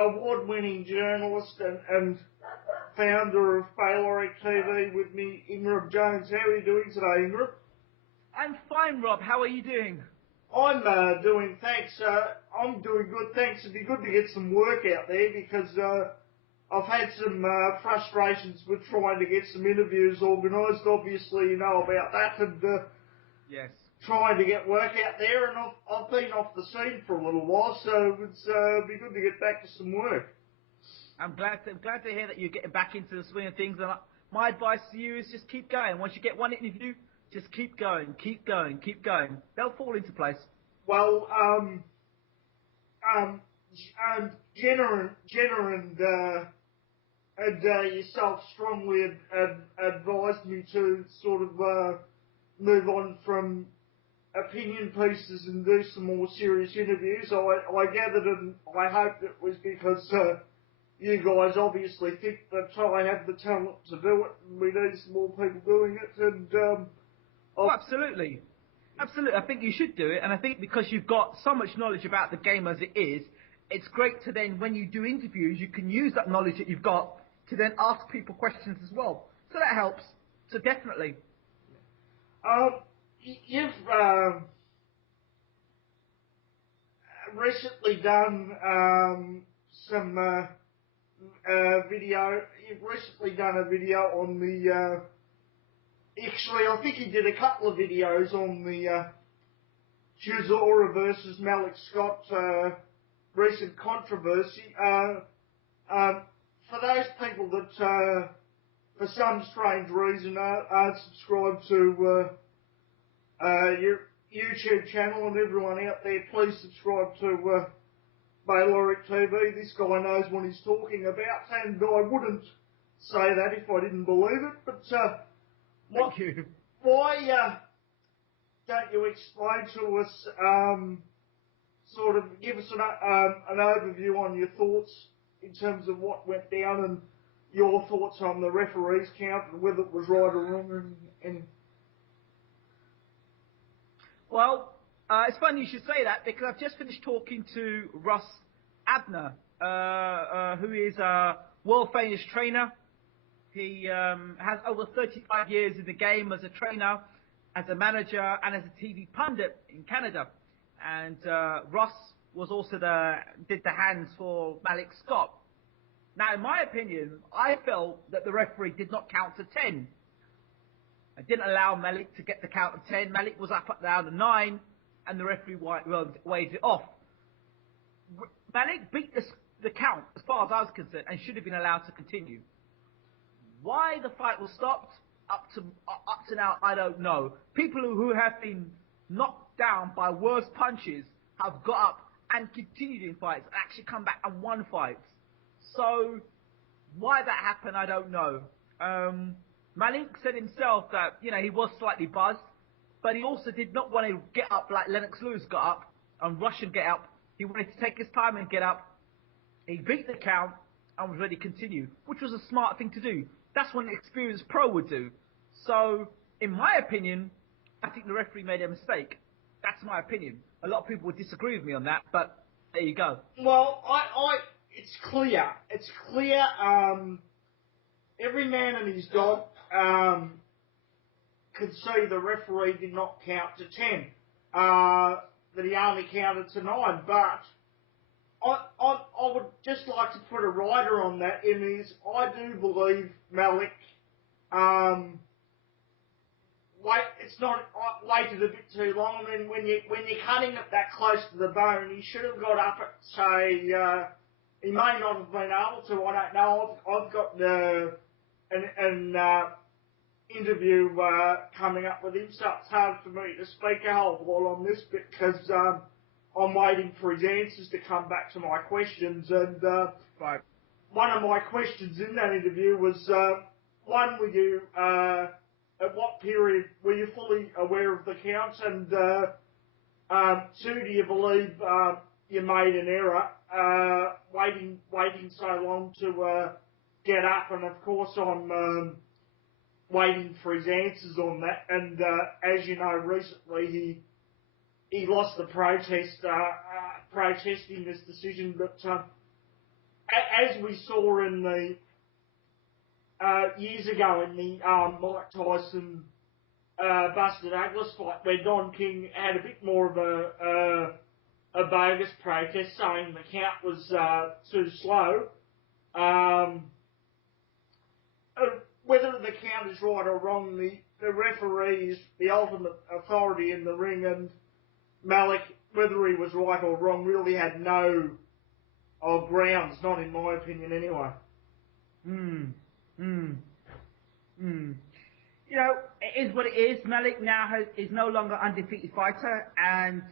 award-winning journalist and founder of BaylorIC TV with me, Ingram Jones. How are you doing today, Ingram? I'm fine, Rob. How are you doing? I'm doing, thanks. I'm doing good, thanks. It'd be good to get some work out there because I've had some frustrations with trying to get some interviews organised. Obviously, you know about that, and yes, trying to get work out there. And I've been off the scene for a little while, so it's be good to get back to some work. I'm glad to hear that you're getting back into the swing of things. And my advice to you is just keep going. Once you get one interview, just keep going, keep going, keep going. They'll fall into place. Well, Jenna and yourself strongly advised me to sort of move on from opinion pieces and do some more serious interviews. I gathered and I hoped it was because you guys obviously think that I have the talent to do it and we need some more people doing it. And absolutely. Absolutely. I think you should do it. And I think because you've got so much knowledge about the game as it is, it's great to then, when you do interviews, you can use that knowledge that you've got to then ask people questions as well. So that helps. So definitely. You've recently done some video. You've recently done a video on the. Actually, I think you did a couple of videos on the Chisora versus Malik Scott recent controversy. For those people that, for some strange reason, aren't subscribed to your YouTube channel, and everyone out there, please subscribe to BaylorIC TV. This guy knows what he's talking about, and I wouldn't say that if I didn't believe it. But Thank you. Why don't you explain to us, sort of give us an overview on your thoughts in terms of what went down and your thoughts on the referee's count and whether it was right or wrong? Well, it's funny you should say that because I've just finished talking to Ross Abner, who is a world-famous trainer. He has over 35 years in the game as a trainer, as a manager, and as a TV pundit in Canada. And Ross was also did the hands for Malik Scott. Now, in my opinion, I felt that the referee did not count to 10. I didn't allow Malik to get the count of 10. Malik was up down to 9, and the referee waved it off. Malik beat the count, as far as I was concerned, and should have been allowed to continue. Why the fight was stopped, up to now, I don't know. People who have been knocked down by worse punches have got up and continued in fights and actually come back and won fights. So, why that happened, I don't know. Malik said himself that, he was slightly buzzed, but he also did not want to get up like Lennox Lewis got up and rush and get up. He wanted to take his time and get up. He beat the count and was ready to continue, which was a smart thing to do. That's what an experienced pro would do. So, in my opinion, I think the referee made a mistake. That's my opinion. A lot of people would disagree with me on that, but there you go. Well, it's clear. It's clear. Every man and his dog could see the referee did not count to 10. That he only counted to 9. But I would just like to put a rider on that, and is I do believe Malik waited a bit too long. And then when you're cutting it that close to the bone, he should have got up at, say, he may not have been able to. I don't know. I've got an interview coming up with him, so it's hard for me to speak a whole lot on this because I'm waiting for his answers to come back to my questions. And right. One of my questions in that interview was, one, were you at what period were you fully aware of the counts? And two, do you believe you made an error waiting so long to get up? And of course, I'm waiting for his answers on that. And as you know, recently he lost the protest protesting this decision. But as we saw in the years ago in the Mike Tyson Buster Douglas fight, where Don King had a bit more of a bogus protest saying the count was too slow. Whether the count is right or wrong, the referee is the ultimate authority in the ring, and Malik, whether he was right or wrong, really had no grounds, not in my opinion anyway. You know, it is what it is. Malik now is no longer undefeated fighter, and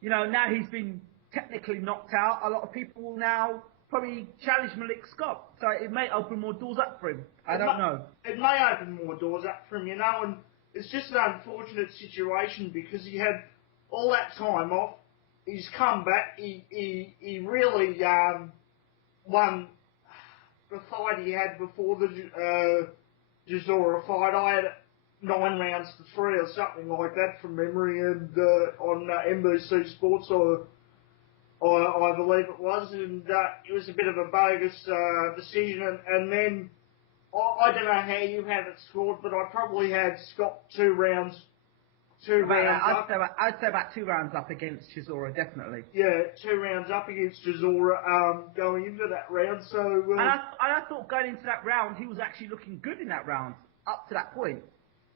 you know, now he's been technically knocked out. A lot of people will now probably challenge Malik Scott, so it may open more doors up for him. I don't know. It may open more doors up for him, you know, and it's just an unfortunate situation because he had all that time off. He's come back. He really won the fight he had before the Chisora fight. I had 9 rounds to 3 or something like that from memory, and on NBC Sports, I believe it was, and it was a bit of a bogus decision. And then I don't know how you have it scored, but I probably had Scott 2 rounds. I'd say about 2 rounds up against Chisora, definitely. Yeah, 2 rounds up against Chisora going into that round. So and I thought going into that round, he was actually looking good in that round up to that point.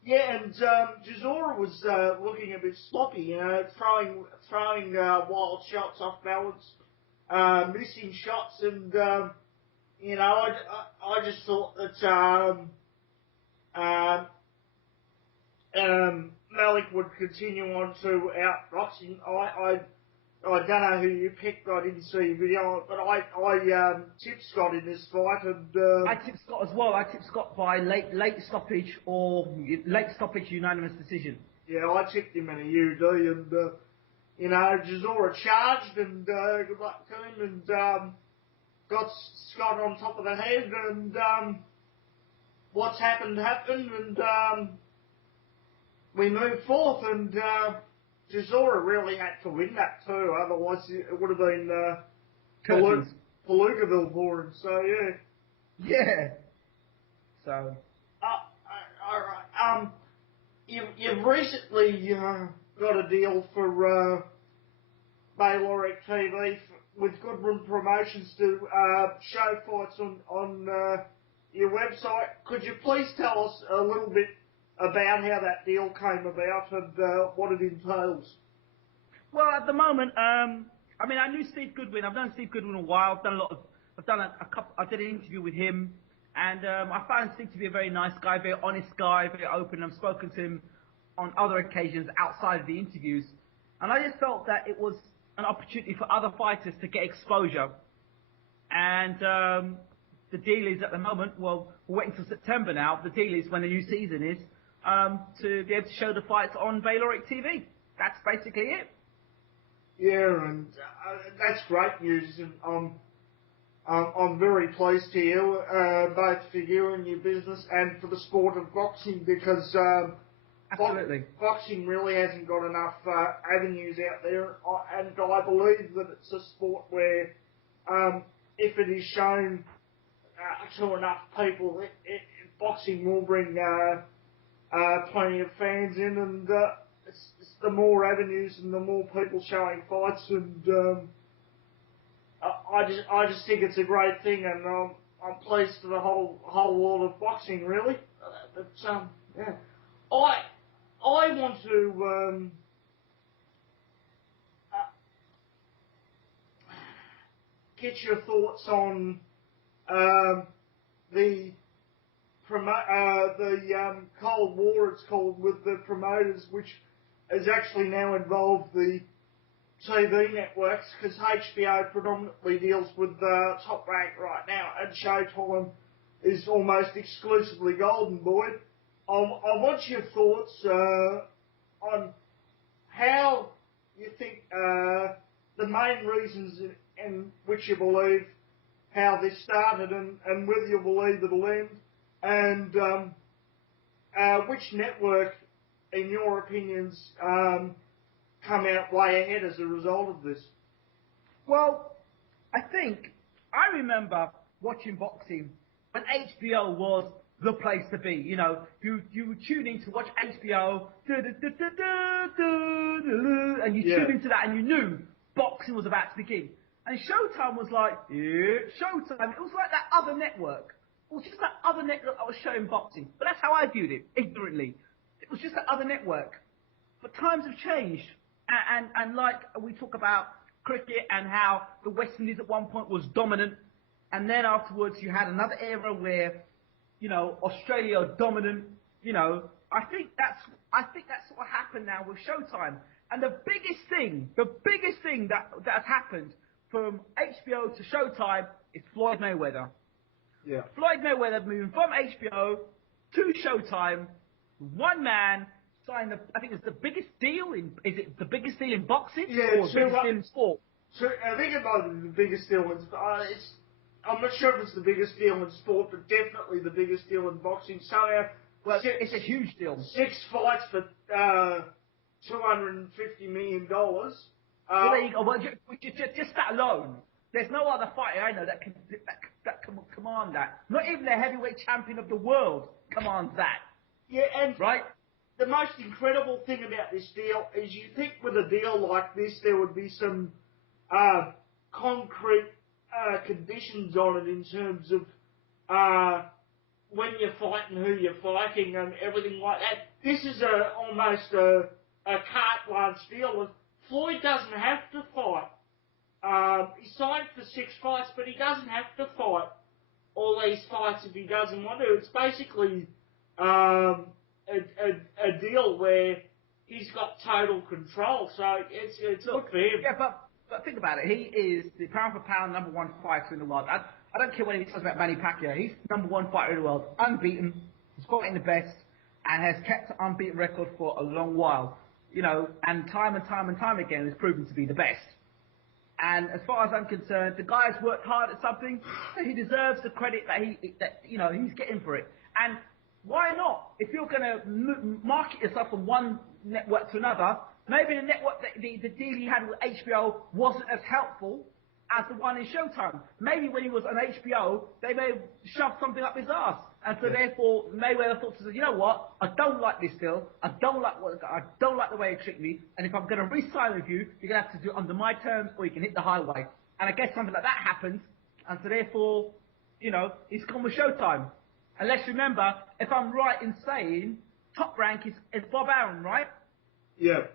Yeah, and Chisora was looking a bit sloppy, you know, throwing wild shots off balance, missing shots, and you know, I just thought that Malik would continue on to outbox him. I don't know who you picked. I didn't see your video, but I tipped Scott in this fight, and I tipped Scott as well. I tipped Scott by late stoppage or late stoppage unanimous decision. Yeah, I tipped him in a UD, and you know, Chisora charged, and good luck to him, and got Scott on top of the head, and what's happened, and we moved forth, and Chisora really had to win that too, otherwise it would have been Palookaville for him, so yeah. Yeah. So. Alright, you've recently got a deal for BaylorIC TV with Goodwin Promotions to show fights on your website. Could you please tell us a little bit about how that deal came about and what it entails? Well, at the moment, I mean, I knew Steve Goodwin. I've known Steve Goodwin a while. I did an interview with him, and I found Steve to be a very nice guy, very honest guy, very open. I've spoken to him on other occasions outside of the interviews, and I just felt that it was an opportunity for other fighters to get exposure. And the deal is at the moment, well, we're waiting till September now. The deal is when the new season is, to be able to show the fights on BaylorIC TV. That's basically it. Yeah, and that's great news, and I'm very pleased to hear, both for you and your business and for the sport of boxing, because absolutely, boxing really hasn't got enough avenues out there, and I believe that it's a sport where if it is shown to enough people, boxing will bring plenty of fans in, and it's the more avenues and the more people showing fights, and I just think it's a great thing, and I'm pleased for the whole world of boxing, really. But yeah, I want to get your thoughts on the Cold War, it's called, with the promoters, which has actually now involved the TV networks, because HBO predominantly deals with Top Rank right now, and Showtime is almost exclusively Golden Boy. I want your thoughts on how you think the main reasons in which you believe how this started, and whether you believe it'll end, and which network, in your opinions, come out way ahead as a result of this? Well, I think I remember watching boxing when HBO was the place to be. You know, you were tuning to watch HBO, and you tuned into that, and you knew boxing was about to begin. And Showtime was like, yeah, Showtime. It was like that other network. It was just that other network that was showing boxing. But that's how I viewed it, ignorantly. It was just that other network. But times have changed. And like we talk about cricket and how the West Indies at one point was dominant. And then afterwards you had another era where, you know, Australia are dominant. You know, I think that's what happened now with Showtime. And the biggest thing that has happened from HBO to Showtime is Floyd Mayweather. Yeah. Floyd Mayweather moving from HBO to Showtime. One man signed I think it's the biggest deal in. Is it the biggest deal in boxing? Yeah, or the biggest deal in sport? So I think it might be the biggest deal in. I'm not sure if it's the biggest deal in sport, but definitely the biggest deal in boxing. So, well, it's a huge deal. 6 fights for $250 million. Well, there you go. Well, just that alone. There's no other fighter I know that can command that. Not even the heavyweight champion of the world commands that. Yeah, and right. The most incredible thing about this deal is you think with a deal like this there would be some concrete conditions on it in terms of when you're fighting, who you're fighting, and everything like that. This is almost a carte blanche deal. Floyd doesn't have to fight. He signed for 6 fights, but he doesn't have to fight all these fights if he doesn't want to. It's basically a deal where he's got total control, so it's good for him. Yeah, but think about it. He is the pound for pound #1 fighter in the world. I don't care what he says about Manny Pacquiao. He's #1 fighter in the world, unbeaten. He's fighting the best, and has kept an unbeaten record for a long while. You know, and time again has proven to be the best. And as far as I'm concerned, the guy's worked hard at something, so he deserves the credit that he's getting for it. And why not? If you're going to market yourself from one network to another, maybe the network, the deal he had with HBO wasn't as helpful as the one in Showtime. Maybe when he was on HBO, they may have shoved something up his ass. And so therefore, Mayweather thought to say, you know what? I don't like this deal. I don't like the way it tricked me. And if I'm going to re-sign with you, you're going to have to do it under my terms, or you can hit the highway. And I guess something like that happened. And so therefore, you know, he's gone with Showtime. And let's remember, if I'm right in saying, Top Rank is Bob Arum, right? Yeah.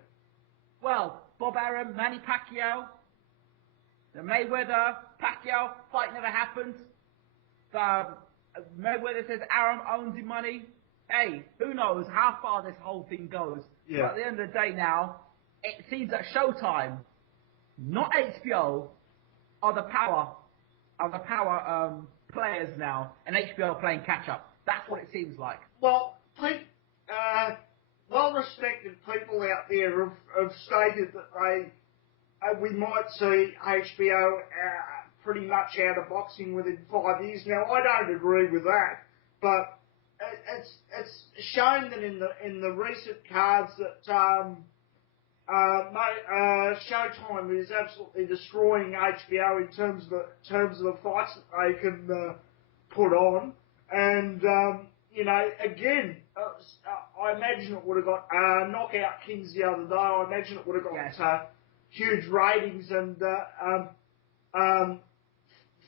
Well, Bob Arum, Manny Pacquiao, the Mayweather, Pacquiao fight never happened. Mayweather says Arum owns the money. Hey, who knows how far this whole thing goes. Yeah. But at the end of the day now, it seems that Showtime, not HBO, are the power players now, and HBO are playing catch up. That's what it seems like. Well, well-respected people out there have stated that we might see HBO pretty much out of boxing within 5 years. Now, I don't agree with that, but it's shown that in the recent cards that Showtime is absolutely destroying HBO in terms of the fights that they can put on, and you know, again, I imagine it would have got Knockout Kings the other day. I imagine it would have got huge ratings, and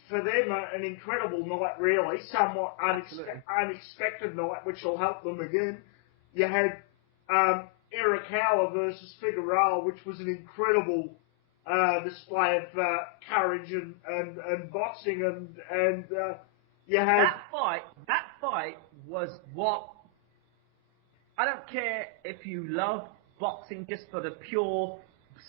for them an incredible night, really, somewhat unexpected night, which will help them again. You had Irakawa versus Figueroa, which was an incredible display of courage and boxing, and you had that fight was what. I don't care if you love boxing just for the pure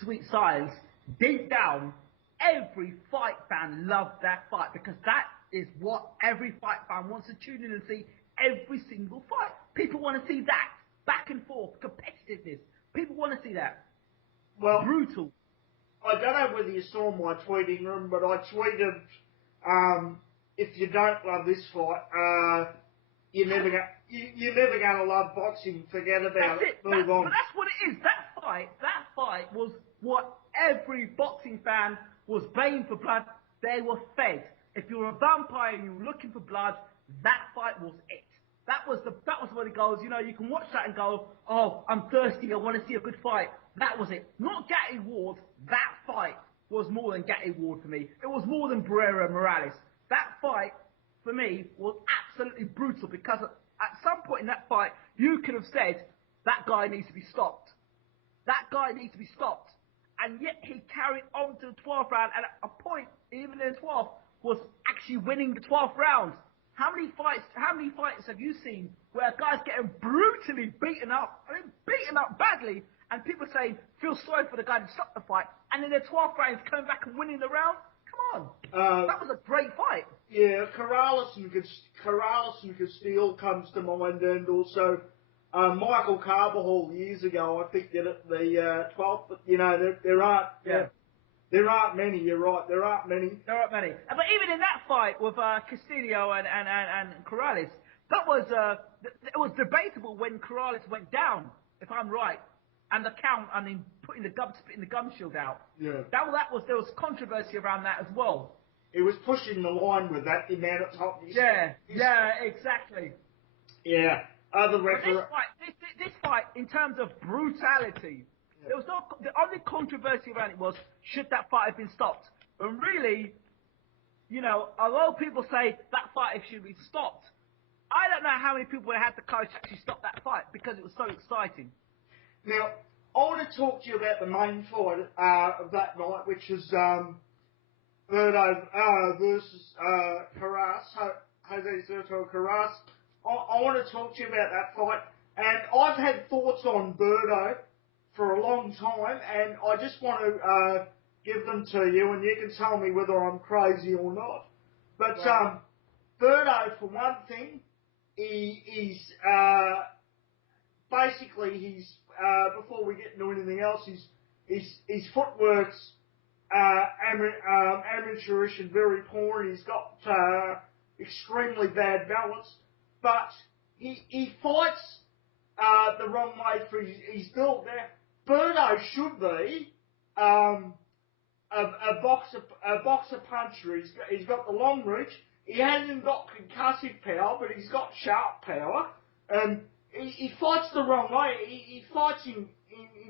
sweet science. Deep down, every fight fan loved that fight, because that is what every fight fan wants to tune in and see every single fight. People want to see that. Back and forth, competitiveness. People want to see that. Well, brutal. I don't know whether you saw my tweet, Ingram, but I tweeted, if you don't love this fight, you're never going to love boxing. Forget about it. Move on. But that's what it is. That fight was what every boxing fan was baying for blood. They were fed. if you're a vampire and you're looking for blood, that fight was it. That was what it goes. You know, you can watch that and go, oh, I'm thirsty. I want to see a good fight. That was it. Not Gatti Ward. That fight was more than Gatti Ward for me. It was more than Barrera Morales. That fight for me was absolutely brutal because at some point in that fight, you could have said that guy needs to be stopped. That guy needs to be stopped. And yet he carried on to the 12th round, and at a point, even in the 12th, was actually winning the 12th round. How many fights have you seen where a guy's getting brutally beaten up, beaten up badly, and people saying, feel sorry for the guy to stop the fight, and in the 12th round he's coming back and winning the round? Come on. That was a great fight. Yeah, Corrales and Castile comes to mind, and also Michael Carbajal years ago, I think, did it the 12th, but, you know, there aren't many, you're right, there aren't many. There aren't many. But even in that fight with Castillo and Corrales, that was, it was debatable when Corrales went down, if I'm right, and the count, and then spitting the gum shield out. Yeah. There was controversy around that as well. He was pushing the line with that, the amount of time. Yeah, exactly. Yeah. This fight, in terms of brutality, there was the only controversy around it was, should that fight have been stopped? And really, you know, although people say that fight should be stopped, I don't know how many people would have had the courage to actually stop that fight because it was so exciting. Now, I want to talk to you about the main fight of that night, which is Berto versus Carras, Jose Sergio Carras. I want to talk to you about that fight, and I've had thoughts on Berto for a long time, and I just want to give them to you, and you can tell me whether I'm crazy or not. But Berto, for one thing, he's basically before we get into anything else, his footwork's amateurish and very poor, and he's got extremely bad balance. But he fights the wrong way for his build. Now, Berto should be a boxer puncher. He's got the long reach. He hasn't got concussive power, but he's got sharp power. And he fights the wrong way. He fights in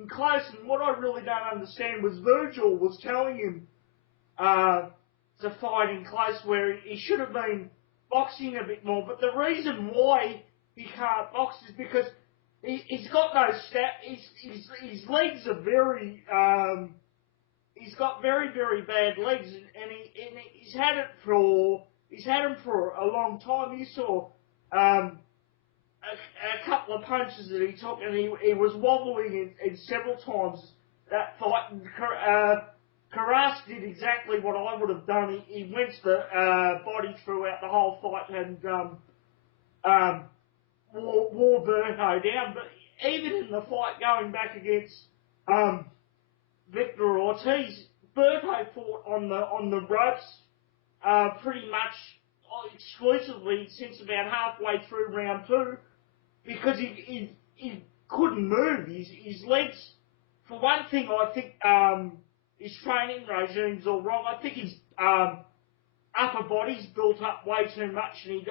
close. And what I really don't understand was Virgil was telling him to fight in close, where he should have been boxing a bit more. But the reason why he can't box is because he's got no his legs are very he's got very, very bad legs, and he's had them for a long time. You saw a couple of punches that he took, and he was wobbling in several times that fight. And Carras did exactly what I would have done. He went the body throughout the whole fight and wore Berto down. But even in the fight going back against Victor Ortiz, Berto fought on the ropes pretty much exclusively since about halfway through round 2, because he couldn't move. His legs, for one thing, I think his training regime's all wrong. I think his upper body's built up way too much, and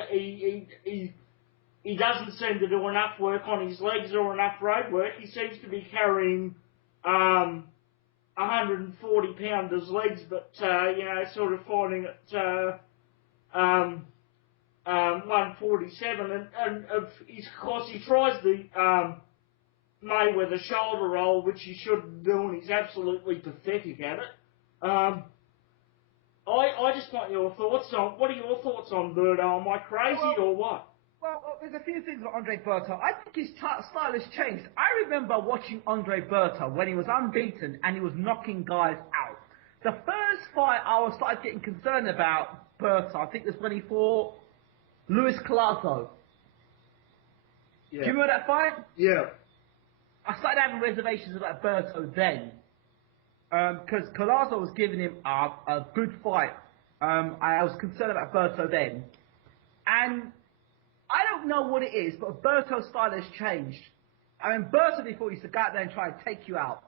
he doesn't seem to do enough work on his legs or enough road work. He seems to be carrying 140 pounders legs, but sort of fighting at 147, and of course he tries the Mayweather shoulder roll, which he shouldn't do, and he's absolutely pathetic at it. I just want your thoughts on, what are your thoughts on Berto? Am I crazy or what? Well, there's a few things about Andre Berto. I think his style has changed. I remember watching Andre Berto when he was unbeaten and he was knocking guys out. The first fight I started getting concerned about Berto, I think, was when he fought Luis Collazo. Yeah. Do you remember that fight? Yeah. I started having reservations about Berto then, because Collazo was giving him a good fight. I was concerned about Berto then, and I don't know what it is, but Berto's style has changed. I mean, Berto before used to go out there and try and take you out.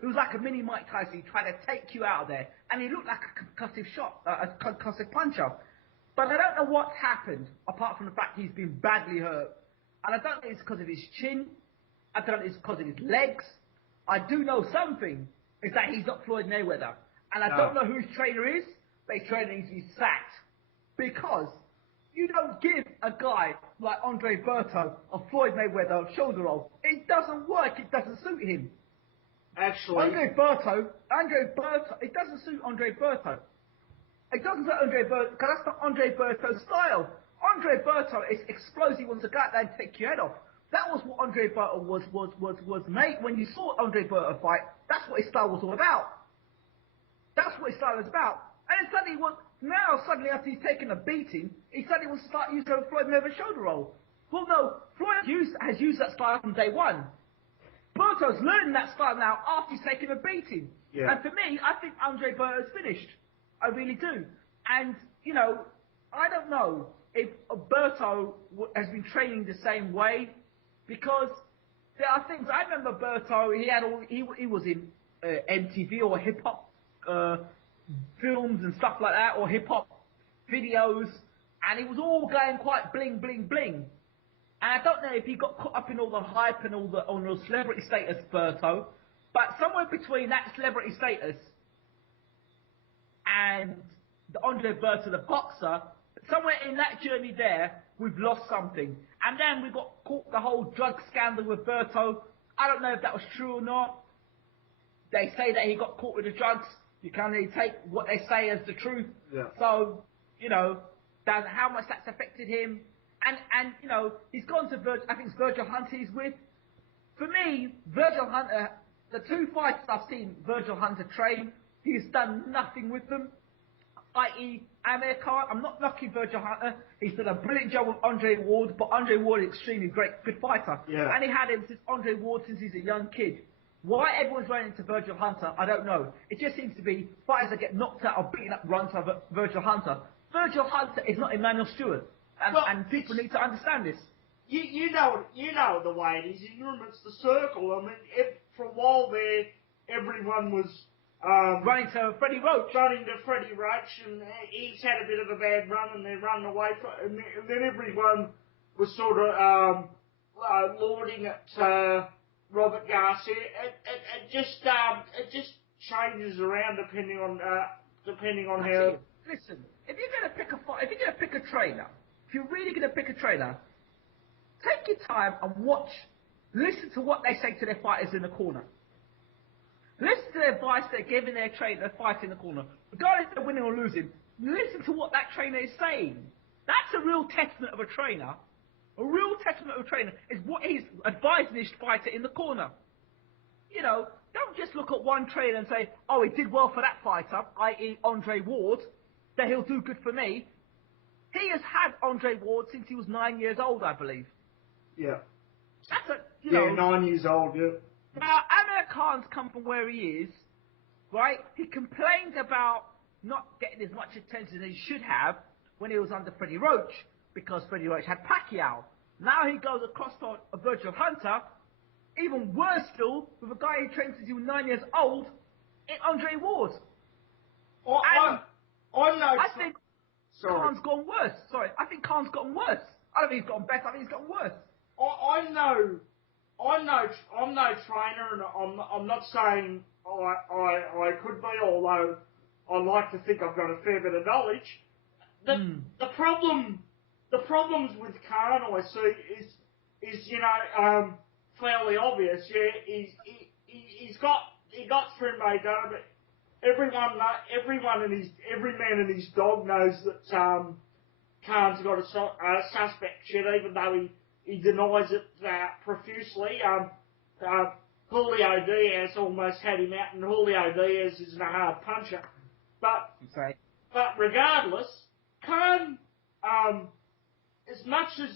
who's like a mini Mike Tyson, trying to take you out of there, and he looked like a concussive puncher. But I don't know what's happened, apart from the fact he's been badly hurt. And I don't think it's because of his chin. I don't think it's because of his legs. I do know something, is that he's not Floyd Mayweather. And I don't know who his trainer is, but his trainer needs to be sacked. Because you don't give a guy like Andre Berto a Floyd Mayweather shoulder roll. It doesn't work. It doesn't suit him. Actually, it doesn't suit Andre Berto. It doesn't suit Andre Berto, because that's not Andre Berto's style. Andre Berto is explosive. He wants to go out there and take your head off. That was what Andre Berto was made. When you saw Andre Berto fight, that's what his style was all about. That's what his style is about. And suddenly after he's taken a beating, he suddenly wants to start using a Floyd Mayweather shoulder roll. Well, no, Floyd has used that style from day one. Berto's learning that style now after he's taken a beating. Yeah. And for me, I think Andre Berto's finished. I really do. And, I don't know if Berto has been training the same way, because there are things. I remember Berto, he was in MTV or hip-hop films and stuff like that, or hip-hop videos, and he was all going quite bling, bling, bling. And I don't know if he got caught up in all the hype and all the celebrity status, Berto, but somewhere between that celebrity status and the Andre Berto, the boxer, somewhere in that journey there, we've lost something. And then we got caught the whole drug scandal with Berto. I don't know if that was true or not. They say that he got caught with the drugs. You can only take what they say as the truth. Yeah. So, how much that's affected him. And he's gone to I think it's Virgil Hunter he's with. For me, Virgil Hunter, the two fights I've seen Virgil Hunter train, he's done nothing with them. I.e., Amir Khan, I'm not knocking Virgil Hunter. He's done a brilliant job with Andre Ward, but Andre Ward is extremely good fighter. Yeah. And he had him since Andre Ward since he's a young kid. Why everyone's running into Virgil Hunter, I don't know. It just seems to be fighters that get knocked out or beaten up run to Virgil Hunter. Virgil Hunter is not Emmanuel Stewart. And people need to understand this. You know the way it is. Ingram, it's the circle. I mean, for a while there, everyone was running to Freddie Roach. And he's had a bit of a bad run, and they're running away and then everyone was sort of lauding at Robert Garcia. It just changes around depending on how. Listen, if you're gonna pick a trainer. If you're really going to pick a trainer, take your time and listen to what they say to their fighters in the corner. Listen to the advice they're giving their fighter in the corner. Regardless if they're winning or losing, listen to what that trainer is saying. That's a real testament of a trainer. A real testament of a trainer is what he's advising his fighter in the corner. Don't just look at one trainer and say, oh, he did well for that fighter, i.e. Andre Ward, that he'll do good for me. He has had Andre Ward since he was 9 years old, I believe. Yeah. That's 9 years old, yeah. Now, Amir Khan's come from where he is, right? He complained about not getting as much attention as he should have when he was under Freddie Roach, because Freddie Roach had Pacquiao. Now he goes across to a Virgil Hunter, even worse still, with a guy who trained since he was 9 years old, in Andre Ward. I think Khan's gone worse. I think Khan's gotten worse. I don't think he's gotten better. I think he's gotten worse. I'm no trainer, and I'm not saying I could be, although I like to think I've got a fair bit of knowledge. The problems with Khan I see is fairly obvious. Yeah, he got through Maidana, but every man and his dog knows that Khan's got a suspect shit, even though he denies it profusely. Julio Diaz almost had him out, and Julio Diaz isn't a hard puncher. But regardless, Khan, as much as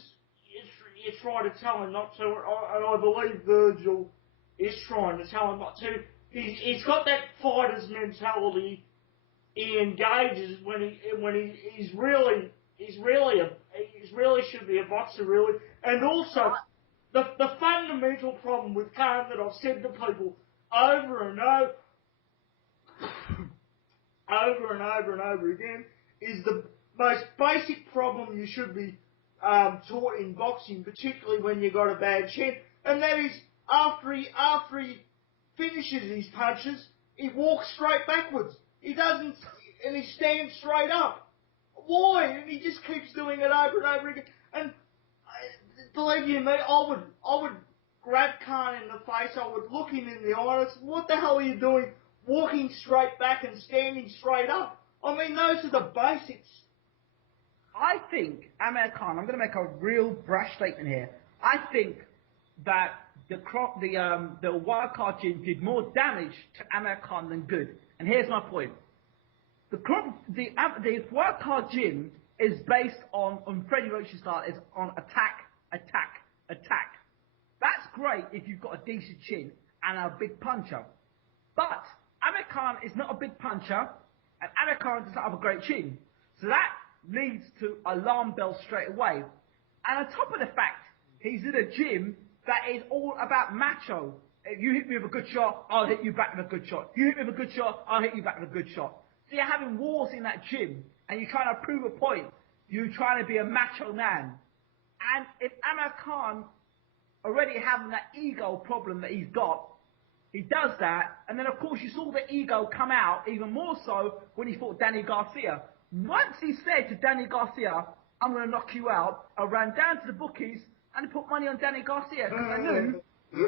you try to tell him not to, and I believe Virgil is trying to tell him not to, he's got that fighter's mentality. He engages when he's really should be a boxer, really. And also, the fundamental problem with Khan that I've said to people, over and over, over and over and over again, is the most basic problem you should be taught in boxing, particularly when you've got a bad chin, and that is after he finishes his punches, he walks straight backwards. He doesn't, and he stands straight up. Why? And he just keeps doing it over and over again. And believe you me, I would grab Khan in the face. I would look him in the eye. And say, what the hell are you doing? Walking straight back and standing straight up. I mean, those are the basics. I think Amir Khan. I'm going to make a real brash statement here. I think that the wild card gym did more damage to Amir Khan than good. And here's my point. The wild card gym is based on Freddie Roach's style, is on attack, attack, attack. That's great if you've got a decent chin and a big puncher. But Amir Khan is not a big puncher, and Amir Khan does not have a great chin. So that leads to alarm bells straight away. And on top of the fact, he's in a gym that is all about macho. If you hit me with a good shot, I'll hit you back with a good shot. You hit me with a good shot, I'll hit you back with a good shot. So you're having wars in that gym, and you're trying to prove a point. You're trying to be a macho man. And if Amir Khan already having that ego problem that he's got, he does that, and then of course you saw the ego come out even more so when he fought Danny Garcia. Once he said to Danny Garcia, I'm going to knock you out, I ran down to the bookies and put money on Danny Garcia because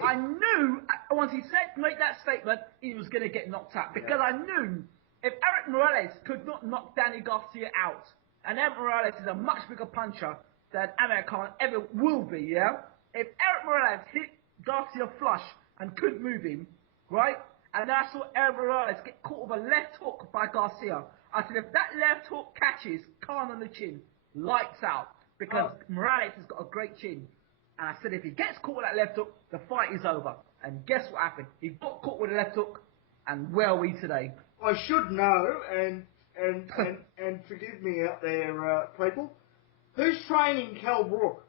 I knew once he said make that statement, he was going to get knocked out because I knew if Eric Morales could not knock Danny Garcia out, and Eric Morales is a much bigger puncher than Amir Khan ever will be, yeah? If Eric Morales hit Garcia flush and couldn't move him, right? And then I saw Eric Morales get caught with a left hook by Garcia. I said, if that left hook catches Khan on the chin, lights out. Because Morales has got a great chin. And I said, if he gets caught with that left hook, the fight is over. And guess what happened? He got caught with a left hook, and where are we today? I should know, and forgive me out there, people. Who's training Cal Brook?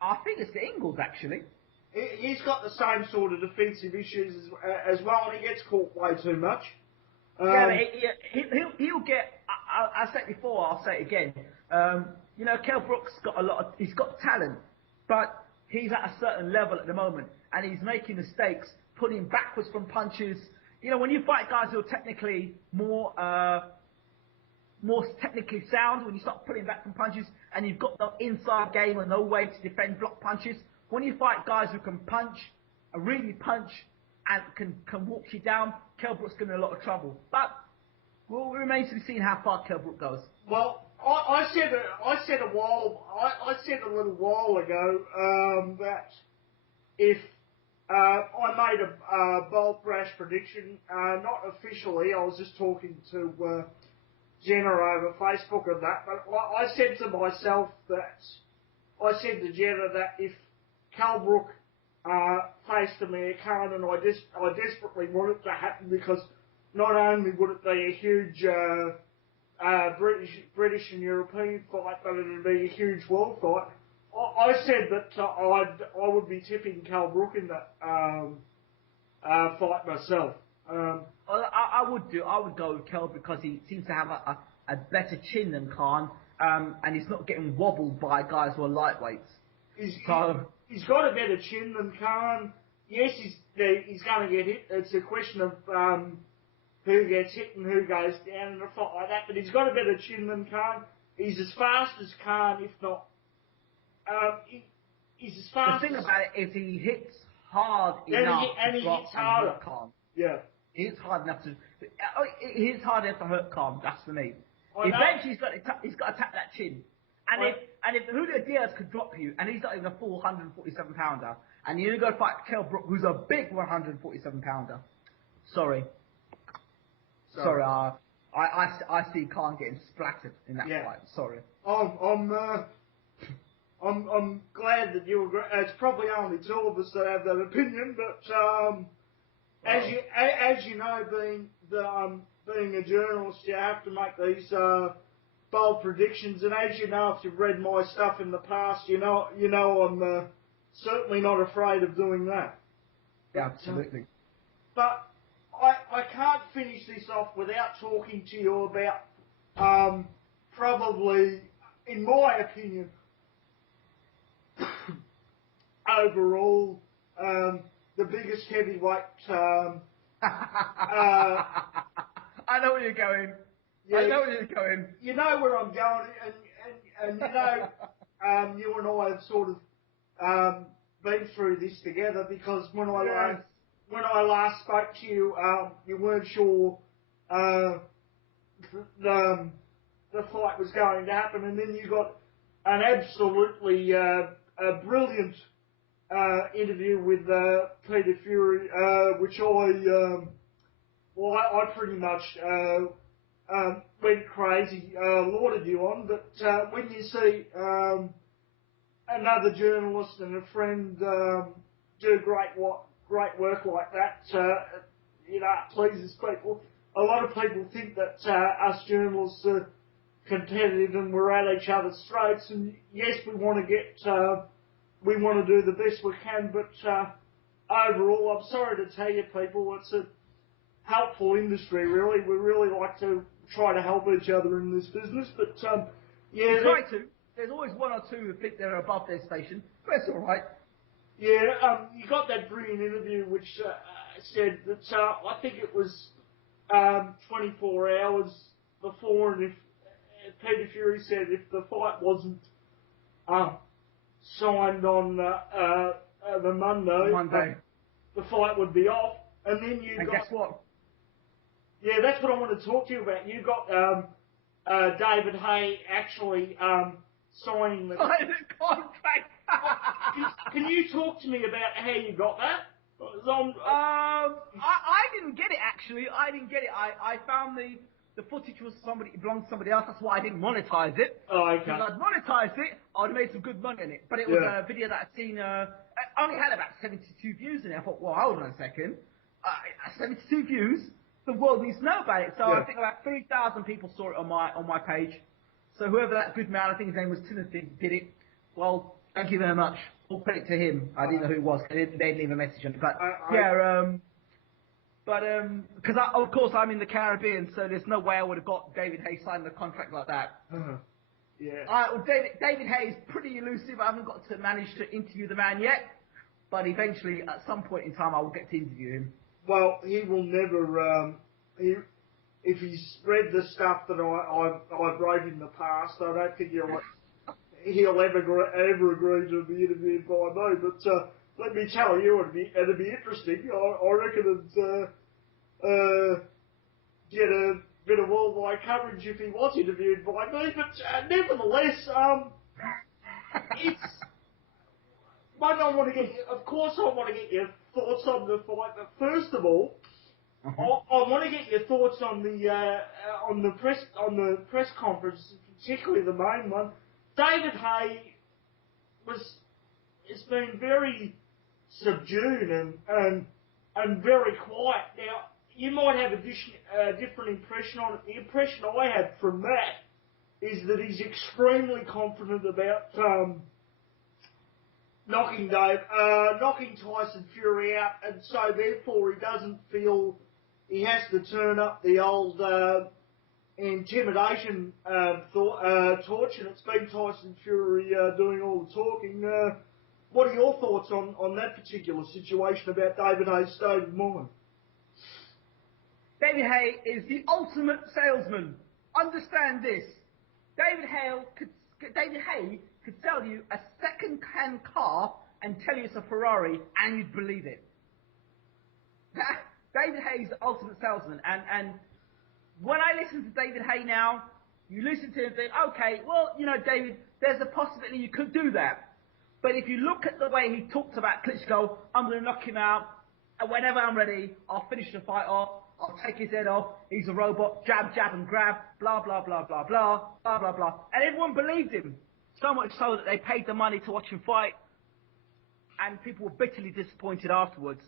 I think it's the Ingalls, actually. He's got the same sort of defensive issues as well, and he gets caught way too much. He'll get. I said it before, I'll say it again. You know, Cal Brook's got he's got talent, but he's at a certain level at the moment, and he's making mistakes, putting backwards from punches. You know, when you fight guys who are technically more technically sound, when you start pulling back from punches, and you've got the inside game and no way to defend block punches. When you fight guys who can punch, really punch, and can walk you down, Kell Brook's going to be in a lot of trouble. But well, it remains to be seen how far Kell Brook goes. Well, I said a little while ago that if I made a bold brash prediction, not officially, I was just talking to Jenna over Facebook and that, but I said to myself I said to Jenna that if Kell Brook faced Amir Khan, and I desperately want it to happen because not only would it be a huge British and European fight, but it would be a huge world fight. I said that I would be tipping Kell Brook in that fight myself. I would go with Kell because he seems to have a better chin than Khan, and he's not getting wobbled by guys who are lightweights. He's got a better chin than Khan. Yes, he's going to get hit. It's a question of who gets hit and who goes down in a fight like that. But he's got a better chin than Khan. He's as fast as Khan, if not. He's as fast. The thing about it is he hits hard enough and he hits harder. Khan. Yeah. He hits hard enough to. He hits hard enough to hurt Khan. That's for me. Eventually, he's got to tap that chin. And if Julio Diaz could drop you, and he's not even a full 147 pounder, and you go fight Kell Brook, who's a big 147 pounder. Sorry. I see Khan getting splattered in that fight. Sorry. I'm glad that you agree. It's probably only two of us that have that opinion, but as you know, being a journalist, you have to make these bold predictions. And as you know, if you've read my stuff in the past, you know I'm certainly not afraid of doing that. Yeah, absolutely. But I can't finish this off without talking to you about probably, in my opinion, overall, the biggest heavyweight. I know where you're going. Yeah, I know where you're going. You know where I'm going, and you know, you and I have sort of been through this together because when I last spoke to you, you weren't sure the fight was going to happen, and then you got an absolutely brilliant interview with Peter Fury, which I pretty much went crazy, lauded you on. But when you see another journalist and a friend do great work like that, you know, it pleases people. A lot of people think that us journalists are competitive and we're at each other's throats. And yes, we want to do the best we can. But overall, I'm sorry to tell you, people, it's a helpful industry. Really, we really like to try to help each other in this business. But yeah, we try to. There's always one or two who think they're above their station. But it's all right. Yeah, you got that brilliant interview which said that I think it was 24 hours before, and if Peter Fury said if the fight wasn't signed on the Monday, the fight would be off. And then guess what? Yeah, that's what I want to talk to you about. You got David Hay actually signing the contract. Can you talk to me about how you got that? I didn't get it actually. I didn't get it. I found the footage was belonged to somebody else. That's why I didn't monetize it. Oh, okay. If I'd monetized it, I'd have made some good money in it. But it was a video that I'd seen. I only had about 72 views in it. I thought, well, hold on a second. 72 views. The world needs to know about it. So I think about 3,000 people saw it on my page. So whoever that good man, I think his name was Timothy, did it. Well, thank you very much. All credit to him. I didn't know who it was. They didn't leave a message on it. But because of course I'm in the Caribbean, so there's no way I would have got David Hay signing a contract like that. Yeah. David Hay is pretty elusive. I haven't got to manage to interview the man yet, but eventually, at some point in time, I will get to interview him. Well, he will never. If he's read the stuff that I've wrote in the past, I don't think he'll ever agree to be interviewed by me. But let me tell you, it'd be interesting. I reckon it'd get a bit of worldwide coverage if he was interviewed by me. But nevertheless, it's. I want to get. Of course, I want to get your thoughts on the fight. But first of all, I want to get your thoughts on the press conference, particularly the main one. David Hay has been very subdued and very quiet. Now, you might have a different impression on it. The impression I had from that is that he's extremely confident about knocking Tyson Fury out, and so therefore he doesn't feel he has to turn up the old intimidation torch, and it's been Tyson Fury doing all the talking. What are your thoughts on that particular situation about David Hay's state of mind? David Hay is the ultimate salesman. Understand this. David Hay could sell you a second-hand car and tell you it's a Ferrari, and you'd believe it. David Hay is the ultimate salesman, and when I listen to David Hay now, you listen to him and think, okay, well, you know, David, there's a possibility you could do that. But if you look at the way he talked about Klitschko, I'm going to knock him out, and whenever I'm ready, I'll finish the fight off, I'll take his head off, he's a robot, jab, jab, and grab, blah, blah, blah, blah, blah, blah, blah, blah. And everyone believed him. So much so that they paid the money to watch him fight, and people were bitterly disappointed afterwards.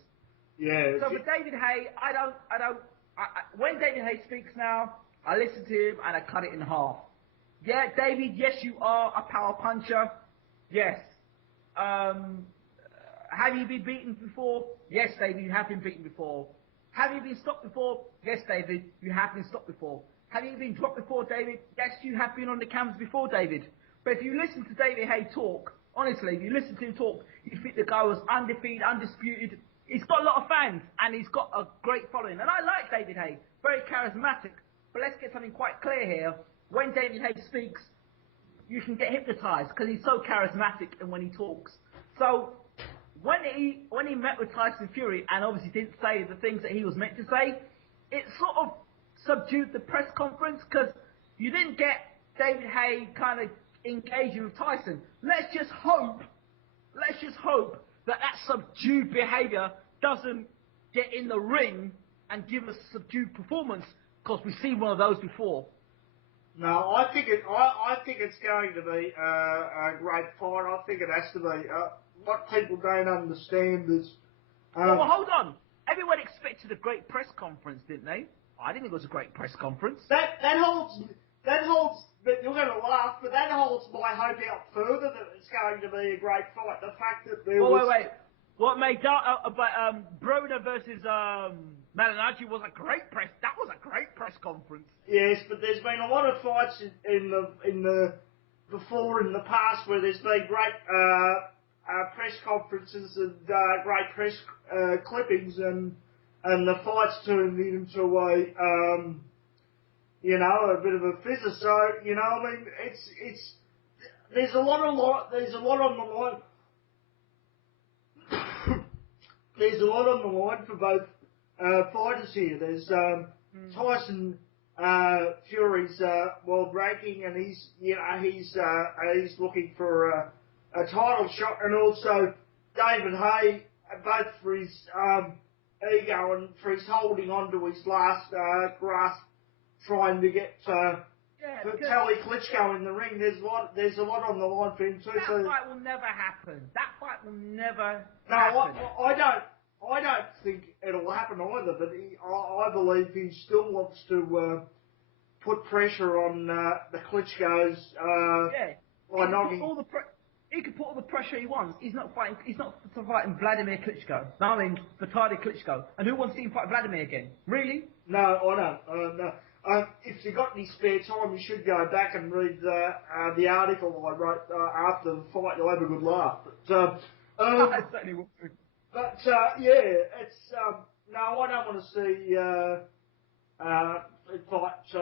Yeah. So for David Hay, when David Hay speaks now, I listen to him and I cut it in half. Yeah, David, yes, you are a power puncher. Yes. have you been beaten before? Yes, David, you have been beaten before. Have you been stopped before? Yes, David, you have been stopped before. Have you been dropped before, David? Yes, you have been on the cameras before, David. But if you listen to David Hay talk, honestly, if you listen to him talk, you think the guy was undefeated, undisputed. He's got a lot of fans, and he's got a great following. And I like David Hay, very charismatic. But let's get something quite clear here. When David Hay speaks, you can get hypnotized because he's so charismatic and when he talks. So when he met with Tyson Fury and obviously didn't say the things that he was meant to say, it sort of subdued the press conference because you didn't get David Hay kind of engaging with Tyson. Let's just hope that subdued behaviour doesn't get in the ring and give us subdued performance because we've seen one of those before. No, I think it's going to be a great fight. I think it has to be. What people don't understand is. Well, hold on. Everyone expected a great press conference, didn't they? I didn't think it was a great press conference. That holds. But you're going to laugh, but that holds my hope out further that it's going to be a great fight. The fact that there was. Wait. What made Broder versus Malignaggi was a great press. That was a great press conference. Yes, but there's been a lot of fights in the past where there's been great press conferences and great press clippings and the fights turned into a bit of a fizzer. So I mean it's there's a lot on the line. There's a lot on the line for both fighters here. There's Tyson Fury's world ranking, and he's looking for a title shot, and also David Hay, both for his ego and for his holding on to his last grasp, trying to get Vitaly Klitschko in the ring. There's a lot on the line for him too. That fight will never happen. Happen. I don't think it'll happen either. But I believe he still wants to put pressure on the Klitschko's. By knocking. He can put all the pressure he wants. He's not fighting Vladimir Klitschko. No, I mean Vitaly Klitschko. And who wants to see him fight Vladimir again? Really? No, I don't. No. If you've got any spare time, you should go back and read the article I wrote after the fight. You'll have a good laugh. But, I certainly will. But it's no, I don't want to see fight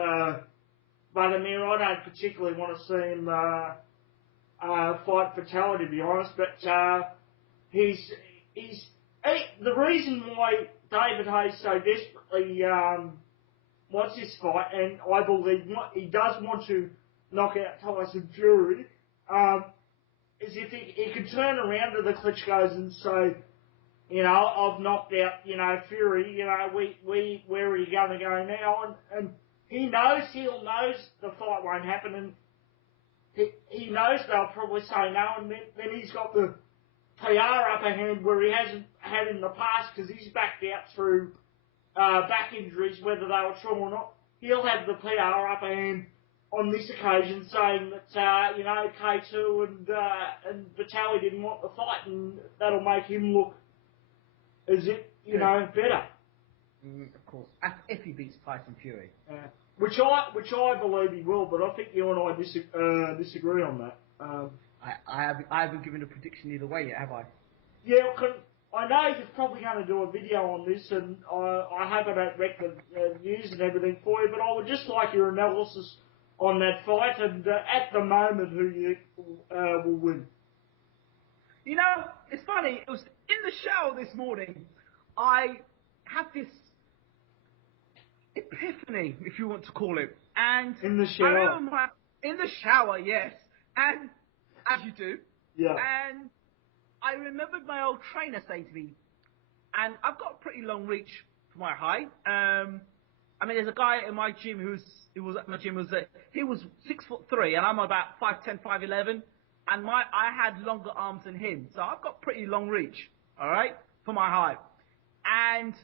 Vladimir. I don't particularly want to see him fight Vitaly, to be honest. But he's the reason why David Hayes so desperately wants this fight, and I believe he does want to knock out Tyson Fury, is if he can turn around to the Klitschkos and say, I've knocked out, Fury, where are you going to go now? And he knows the fight won't happen, and he knows they'll probably say no, and then he's got the PR upper hand where he hasn't had in the past because he's backed out through back injuries, whether they were true or not. He'll have the PR upper hand on this occasion, saying that K2 and Vitaly didn't want the fight, and that'll make him look as if better. Of course, if he beats Tyson Fury, which I believe he will, but I think you and I disagree on that. I haven't given a prediction either way yet, have I? Yeah, I know you're probably going to do a video on this, and I hope I don't wreck the news and everything for you, but I would just like your analysis on that fight, and at the moment, who you will win. It's funny, it was in the shower this morning, I had this epiphany, if you want to call it, and... In the shower? In the shower, yes, and, as you do, yeah. And I remembered my old trainer saying to me, and I've got a pretty long reach for my height. There's a guy in my gym he was 6'3", and I'm about 5'10", 5'11", and I had longer arms than him, so I've got pretty long reach, all right, for my height. And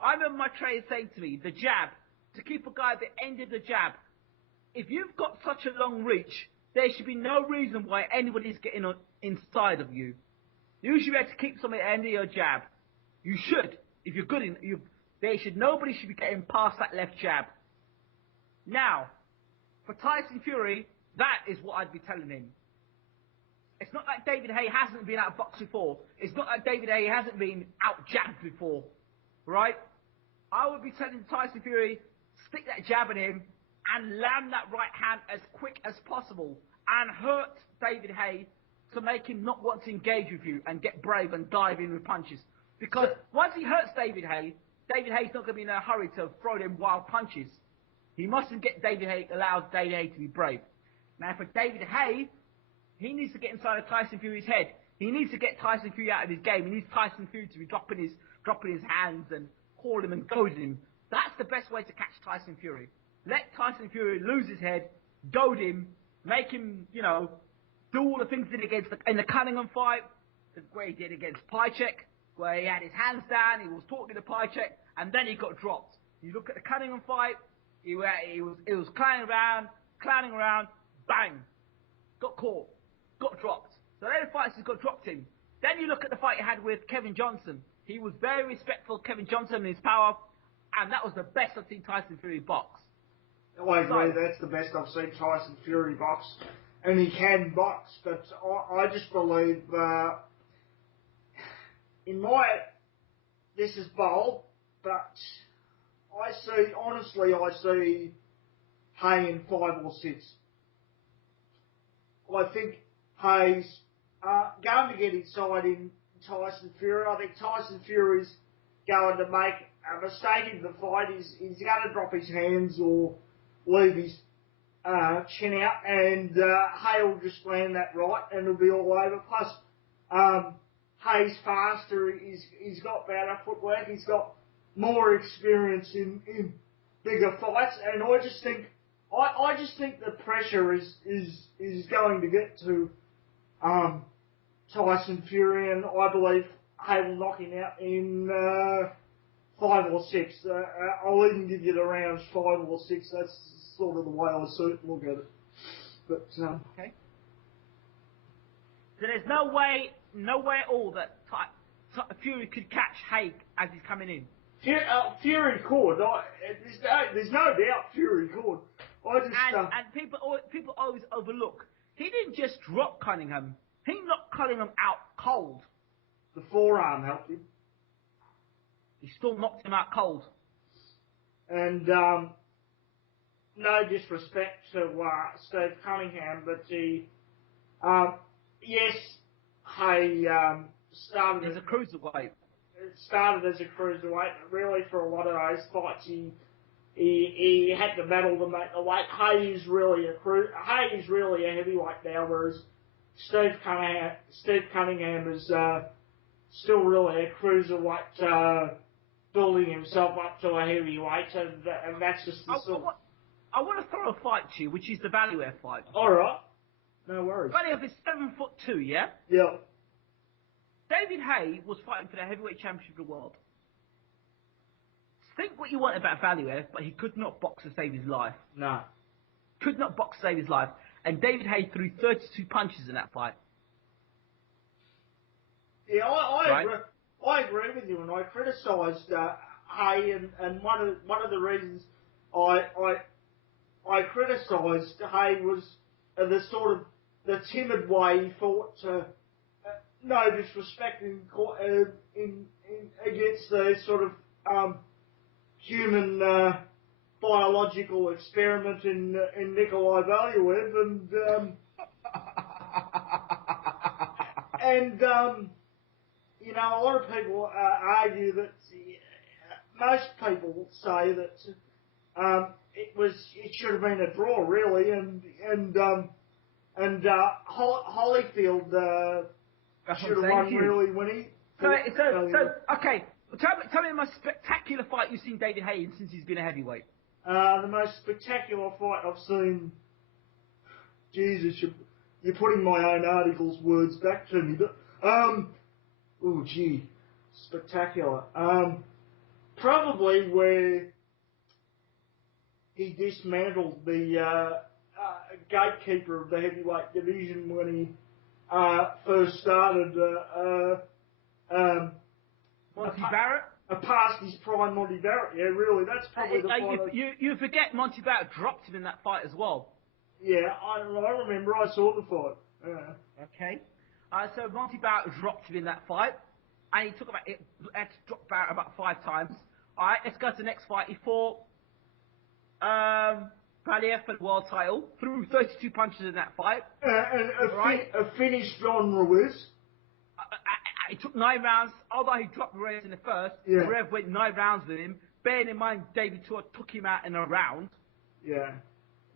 I remember my trainer saying to me, the jab, to keep a guy at the end of the jab, if you've got such a long reach, there should be no reason why anybody's getting inside of you. You should be able to keep something at the end of your jab. You should. If you're good in, nobody should be getting past that left jab. Now, for Tyson Fury, that is what I'd be telling him. It's not like David Haye hasn't been out boxed before. It's not like David Haye hasn't been out jabbed before. Right? I would be telling Tyson Fury, stick that jab at him and land that right hand as quick as possible and hurt David Haye to make him not want to engage with you and get brave and dive in with punches. Because once he hurts David Haye's not going to be in a hurry to throw them wild punches. He mustn't allow David Haye to be brave. Now for David Haye, he needs to get inside of Tyson Fury's head. He needs to get Tyson Fury out of his game. He needs Tyson Fury to be dropping his hands and call him and goad him. That's the best way to catch Tyson Fury. Let Tyson Fury lose his head, goad him, make him, do all the things he did in the Cunningham fight, where he did against Pychek, where he had his hands down, he was talking to Pychek, and then he got dropped. You look at the Cunningham fight, he was clowning around, bang, got caught, got dropped. So then the fights has got dropped him. Then you look at the fight he had with Kevin Johnson. He was very respectful of Kevin Johnson and his power, and that was the best I've seen Tyson Fury box. I agree, that's the best I've seen Tyson Fury box. And he can box, but I just believe, this is bold, but I see Haye in 5 or 6. I think Haye's going to get inside in Tyson Fury. I think Tyson Fury's going to make a mistake in the fight. He's going to drop his hands or leave his chin out, and Haye will just land that right, and it'll be all over. Plus, Haye's faster. He's got better footwork. He's got more experience in bigger fights, and I just think the pressure is going to get to Tyson Fury, and I believe Haye will knock him out in 5 or 6. I'll even give you the rounds 5 or 6. That's sort of the way I look at it. But okay. So there's no way at all that Fury could catch Haye as he's coming in. Fury could. There's no doubt Fury could. And people always overlook. He didn't just drop Cunningham. He knocked Cunningham out cold. The forearm helped him. He still knocked him out cold. And no disrespect to Steve Cunningham, but yes, Haye started as a cruiserweight. Started as a cruiserweight, but really for a lot of those fights he had to battle to make the weight. Haye is really a heavyweight now, whereas Steve Cunningham is still really a cruiserweight, building himself up to a heavyweight, and that's just the sort. I want to throw a fight to you, which is the Valuev fight. All right, no worries. Valuev is 7'2", yeah. Yeah. David Haye was fighting for the heavyweight championship of the world. Think what you want about Valuev, but he could not box to save his life. No. Could not box to save his life. And David Haye threw 32 punches in that fight. Yeah, I agree with you, and I criticised Haye, and one of the reasons I criticised Haye was the timid way he fought, no disrespect against the sort of human biological experiment in Nikolai Valuev, and a lot of people argue that most people say that it should have been a draw really, and Holyfield should have won really when he. So okay. Tell me the most spectacular fight you've seen David Haye in since he's been a heavyweight. The most spectacular fight I've seen. Jesus, you're putting my own article's words back to me. But, oh gee, spectacular. Probably where he dismantled the gatekeeper of the heavyweight division when first started. Monty Barrett? Past his prime Monty Barrett. Yeah, really, that's probably the fight. You forget Monty Barrett dropped him in that fight as well. Yeah, I remember. I saw the fight. Okay. So Monty Barrett dropped him in that fight, and he took about it. Had to drop Barrett about 5 times. All right, let's go to the next fight. He fought Valiev for the world title. Threw 32 punches in that fight. A finished John Ruiz. It took 9 rounds, although he dropped Ruiz in the first. Yeah. Ruiz went 9 rounds with him. Bearing in mind, David Tua took him out in a round. Yeah.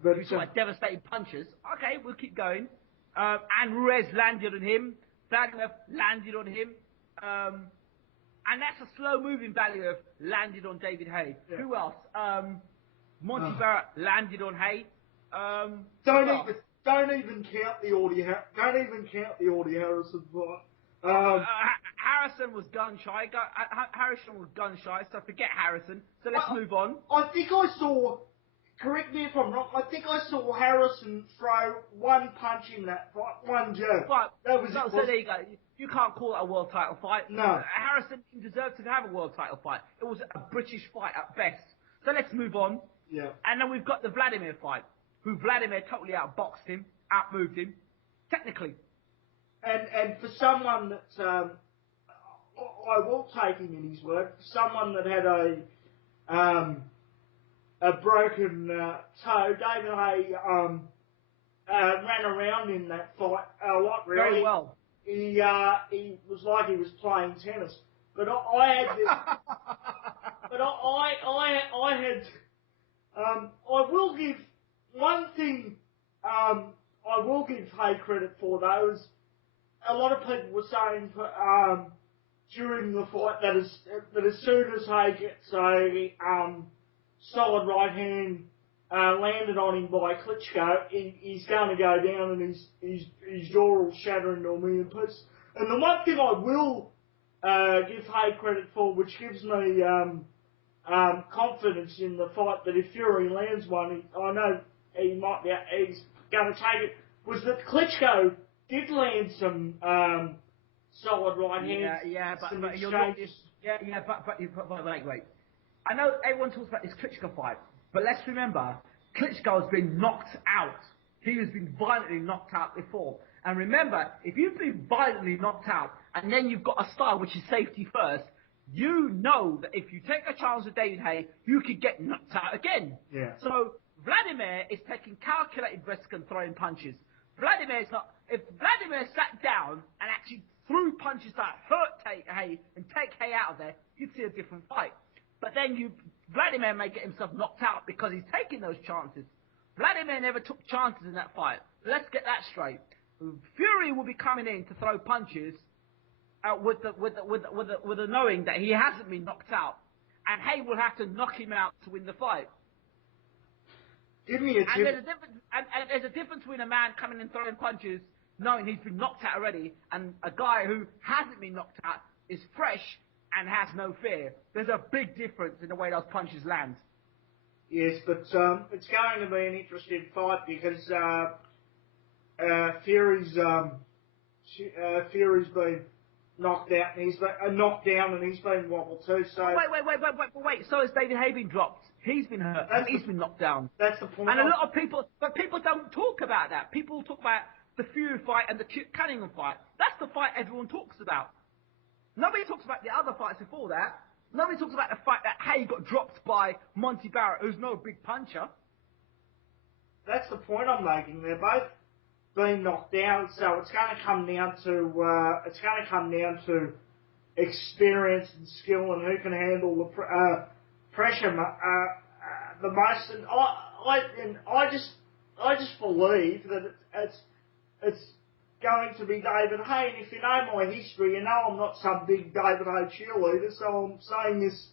But you saw devastating punches. Okay, we'll keep going. And Ruiz landed on him. Valiev landed on him. And that's a slow-moving Valiev landed on David Haye. Yeah. Who else? Monty Barrett landed on Haye. Don't even count the Audie Harrison fight. Harrison was gun shy. Harrison was gun shy, so forget Harrison. So let's move on. I think I saw. Correct me if I'm wrong. I think I saw Harrison throw one punch in that fight, one jab. But, that was so there you go. You can't call it a world title fight. No. Harrison didn't deserve to have a world title fight. It was a British fight at best. So let's move on. Yeah. And then we've got the Vladimir fight, who Vladimir totally outboxed him, outmoved him, technically. And for someone that I will take him in his word. For someone that had a broken toe, David Haye ran around in that fight a lot. Really, very well. He was like he was playing tennis. But I had this. But I had. I will give one thing. I will give Haye credit for those. A lot of people were saying during the fight that as soon as Haye gets a solid right hand landed on him by Klitschko, he's going to go down and his jaw will shatter into a million pieces. And the one thing I will give Haye credit for, which gives me confidence in the fight that if Fury lands one, I know he's going to take it, was that Klitschko did land some solid right hands. But you're not. But wait. I know everyone talks about this Klitschko fight, but let's remember, Klitschko has been knocked out. He has been violently knocked out before. And remember, if you've been violently knocked out, and then you've got a style which is safety first, you know that if you take a chance with David Haye, you could get knocked out again. Yeah. So Vladimir is taking calculated risk and throwing punches. If Vladimir sat down and actually threw punches that hurt Haye and take Haye out of there, you'd see a different fight. But then Vladimir may get himself knocked out because he's taking those chances. Vladimir never took chances in that fight. Let's get that straight. Fury will be coming in to throw punches with the knowing that he hasn't been knocked out, and Haye will have to knock him out to win the fight. Give me a tip. And there's a difference between a man coming in throwing punches, knowing he's been knocked out already, and a guy who hasn't been knocked out, is fresh, and has no fear. There's a big difference in the way those punches land. Yes, but it's going to be an interesting fight because Fury's been knocked out and he's been knocked down and he's been wobbled too. So wait. So has David Haye been dropped? He's been hurt. And he's been knocked down. That's the point. And a lot of people, but people don't talk about that. People talk about the Fury fight and the Cunningham fight. That's the fight everyone talks about. Nobody talks about the other fights before that. Nobody talks about the fact that Haye got dropped by Monty Barrett, who's no big puncher. That's the point I'm making. They're both been knocked down, so it's going to come down to experience and skill and who can handle the pressure the most. And I just believe that it's going to be David Haye. And if you know my history, you know I'm not some big David Haye cheerleader, so I'm saying this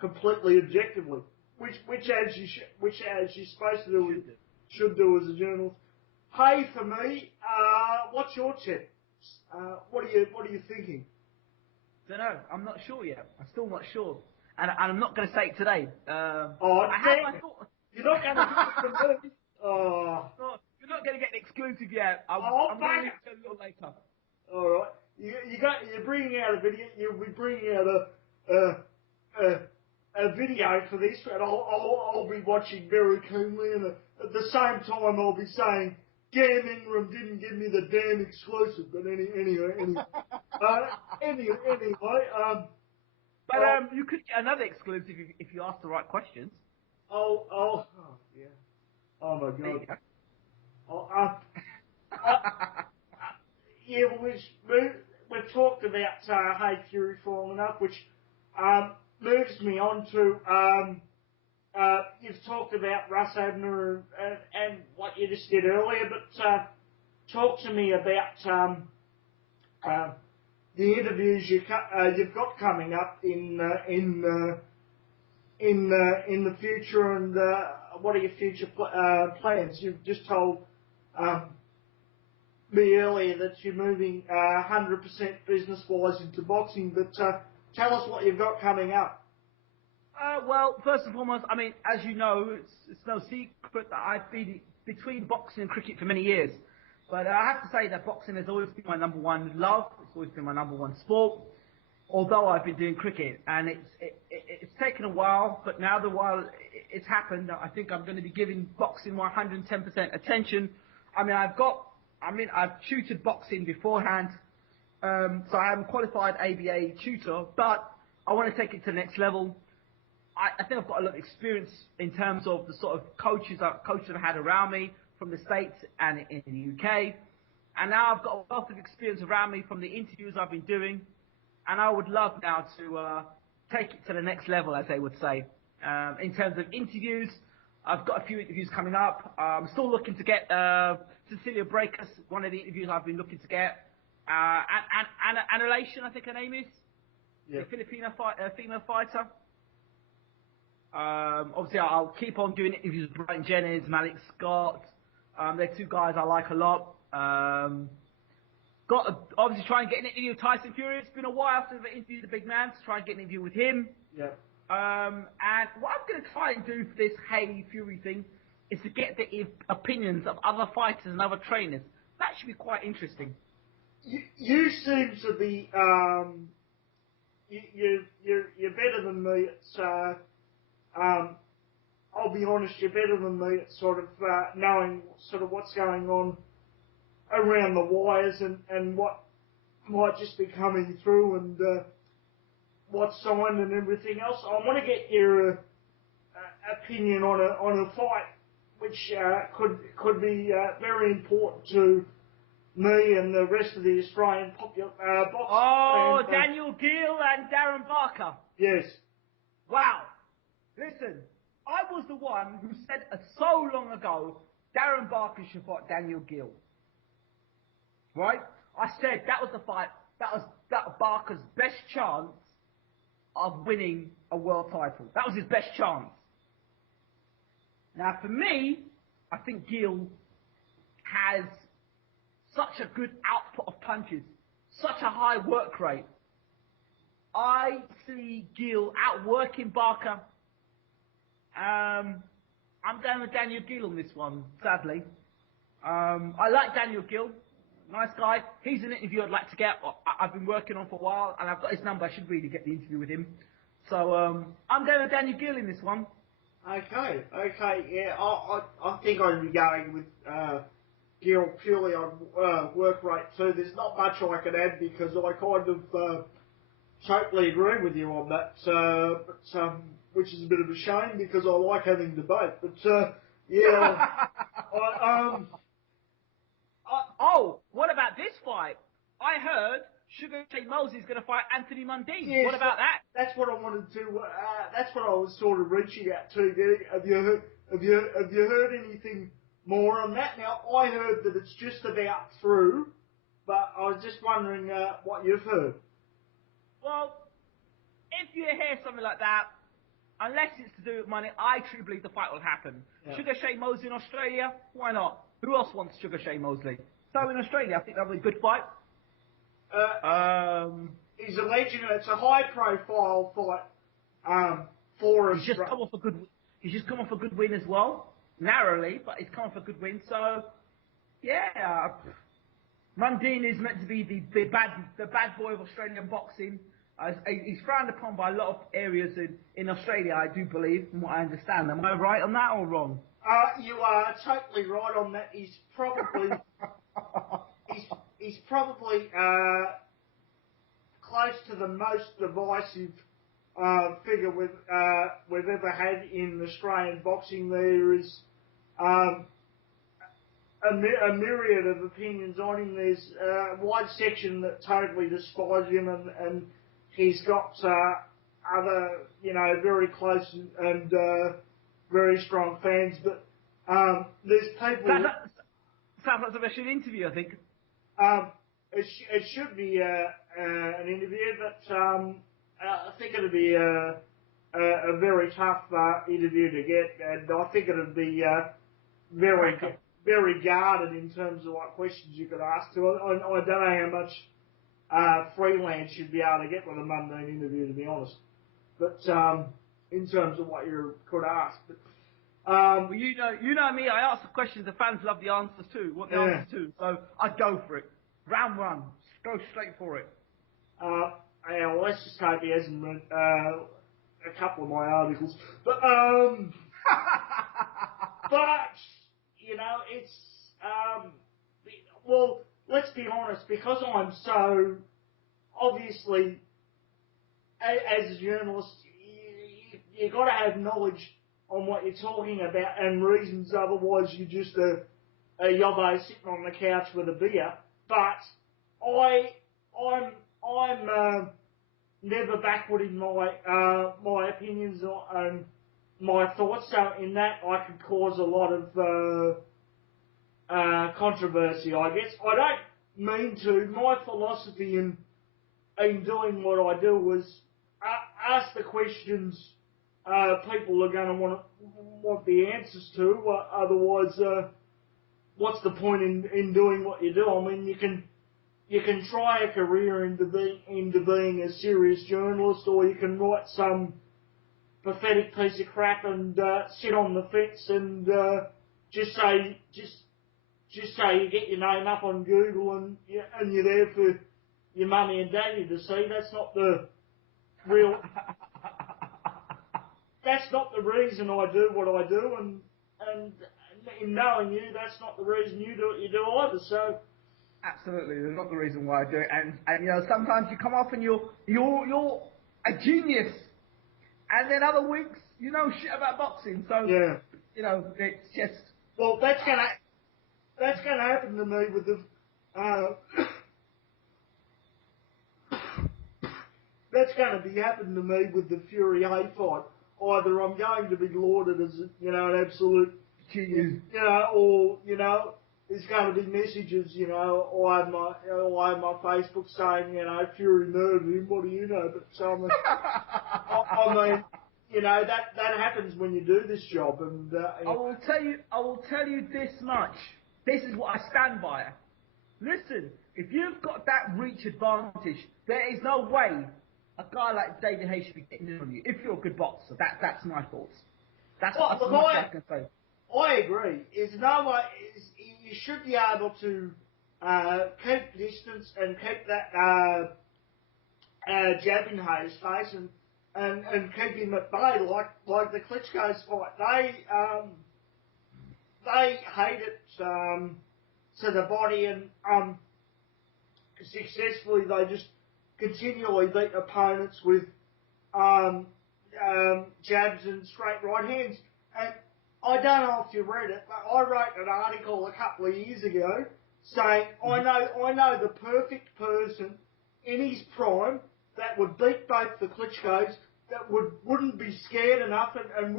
completely objectively, which as you're supposed to do, should do as a journalist. Haye for me. What's your tip? What are you thinking? Don't know. I'm not sure yet. I'm still not sure, and I'm not going to say it today. You're not going to do it for me. Oh. No, you're not going to get an exclusive yet. I'm going to do it a little later. All right. You're bringing out a video. You'll be bringing out a video for this, and I'll be watching very keenly, and at the same time I'll be saying, "Damn, Ingram didn't give me the damn exclusive." But anyway. You could get another exclusive if you ask the right questions. Oh, yeah. Oh my God. Yeah, we've talked about Hey Fury for long enough, which moves me on to you've talked about Russ Abner and what you just did earlier, but talk to me about the interviews you've got coming up in the future, and what are your future plans? You've just told me earlier that you're moving 100% business-wise into boxing, but tell us what you've got coming up. Well, first and foremost, I mean, as you know, it's no secret that I've been between boxing and cricket for many years. But I have to say that boxing has always been my number one love. It's always been my number one sport. Although I've been doing cricket, and it's taken a while, but now while it's happened, I think I'm going to be giving boxing 110% attention. I've tutored boxing beforehand, so I am a qualified ABA tutor, but I want to take it to the next level. I think I've got a lot of experience in terms of the sort of coaches I've had around me from the States and in the UK, and now I've got a wealth of experience around me from the interviews I've been doing. And I would love now to take it to the next level, as they would say. In terms of interviews, I've got a few interviews coming up. I'm still looking to get Cecilia Breakers, one of the interviews I've been looking to get. Annihilation, I think her name is. Yeah. The Filipino female fighter. Obviously, I'll keep on doing interviews with Brian Jennings, Malik Scott. They're two guys I like a lot. Got to obviously try and get an interview with Tyson Fury. It's been a while since I interviewed the big man, to try and get an interview with him. Yeah. And what I'm going to try and do for this Hey Fury thing is to get the opinions of other fighters and other trainers. That should be quite interesting. You seem to be you're better than me. It's I'll be honest, you're better than me at sort of knowing sort of what's going on around the wires and what might just be coming through and what's signed and everything else. I want to get your opinion on a fight which could be very important to me and the rest of the Australian boxing. Oh, Daniel Gill and Darren Barker. Yes. Wow. Listen, I was the one who said so long ago Darren Barker should fight Daniel Gill. Right? I said that was the fight, that was Barker's best chance of winning a world title. That was his best chance. Now for me, I think Gill has such a good output of punches, such a high work rate. I see Gill outworking Barker. I'm going with Daniel Gill on this one, sadly. I like Daniel Gill. Nice guy. He's an interview I'd like to get. I've been working on for a while, and I've got his number. I should really get the interview with him. So I'm going with Daniel Gill in this one. Okay. Yeah, I think I'd be going with Gill purely on work rate too. There's not much I can add because I kind of totally agree with you on that. Which is a bit of a shame because I like having debate. But yeah. Oh, what about this fight? I heard Sugar Ray Mosley's going to fight Anthony Mundine. Yes, what about that? That's what I wanted to. That's what I was sort of reaching out to. Have you heard anything more on that? Now I heard that it's just about through, but I was just wondering what you've heard. Well, if you hear something like that, unless it's to do with money, I truly believe the fight will happen. Yeah. Sugar Ray Mosley in Australia, why not? Who else wants Sugar Ray Mosley? So in Australia, I think that'll be a good fight. He's a legend. It's a high-profile fight for us. He's just come off a good win as well, narrowly, but he's come off a good win. So Yeah. Mundine is meant to be the bad boy of Australian boxing. He's frowned upon by a lot of areas in Australia, I do believe, from what I understand. Am I right on that or wrong? You are totally right on that. He's probably he's probably close to the most divisive figure we've ever had in Australian boxing. There is a myriad of opinions on him. There's a wide section that totally despise him, and he's got other, very close and very strong fans. But there's people. Sounds like a special interview, I think. It should be an interview, but I think it'll be a very tough interview to get, and I think it'll be very guarded in terms of what questions you could ask to. I don't know how much freelance you'd be able to get with a mundane interview, to be honest. But in terms of what you could ask. But, well, you know me. I ask the questions. The fans love the answers too. Want the answers too. So I'd go for it. Round one. Go straight for it. Well, let's just hope he hasn't read a couple of my articles. But but it's well, let's be honest. Because I'm so obviously, as a journalist, you got to have knowledge on what you're talking about and reasons. Otherwise, you're just a yobbo sitting on the couch with a beer. But I'm never backward in my opinions and my thoughts. So in that, I could cause a lot of controversy, I guess. I don't mean to. My philosophy in doing what I do was ask the questions people are going to want the answers to. Otherwise, what's the point in doing what you do? I mean, you can try a career into being a serious journalist, or you can write some pathetic piece of crap and sit on the fence and just say you get your name up on Google and you're there for your mummy and daddy to see. That's not the real. That's not the reason I do what I do, and in knowing you, that's not the reason you do what you do either. So. Absolutely, that's not the reason why I do it. And sometimes you come off and you're a genius, and then other weeks you know shit about boxing. So yeah, it's just. Well, that's gonna happen to me with the. That's going to be happening to me with the Fury Hay fight. Either I'm going to be lauded as an absolute genius, or there's going to be messages, I have my Facebook saying, Fury murdered him. What do you know? But I mean, that happens when you do this job. And I will tell you this much. This is what I stand by. Listen, if you've got that reach advantage, there is no way a guy like David Hayes should be getting in on you. If you're a good boxer, that's my thoughts. That's what I can say. I agree. There's no way. You should be able to keep distance and keep that jab in Hayes' face and keep him at bay like the Klitschko's fight. They hate it to the body, and successfully they just continually beat opponents with jabs and straight right hands. And I don't know if you read it, but I wrote an article a couple of years ago saying I know the perfect person in his prime that would beat both the Klitschkos, that wouldn't be scared enough and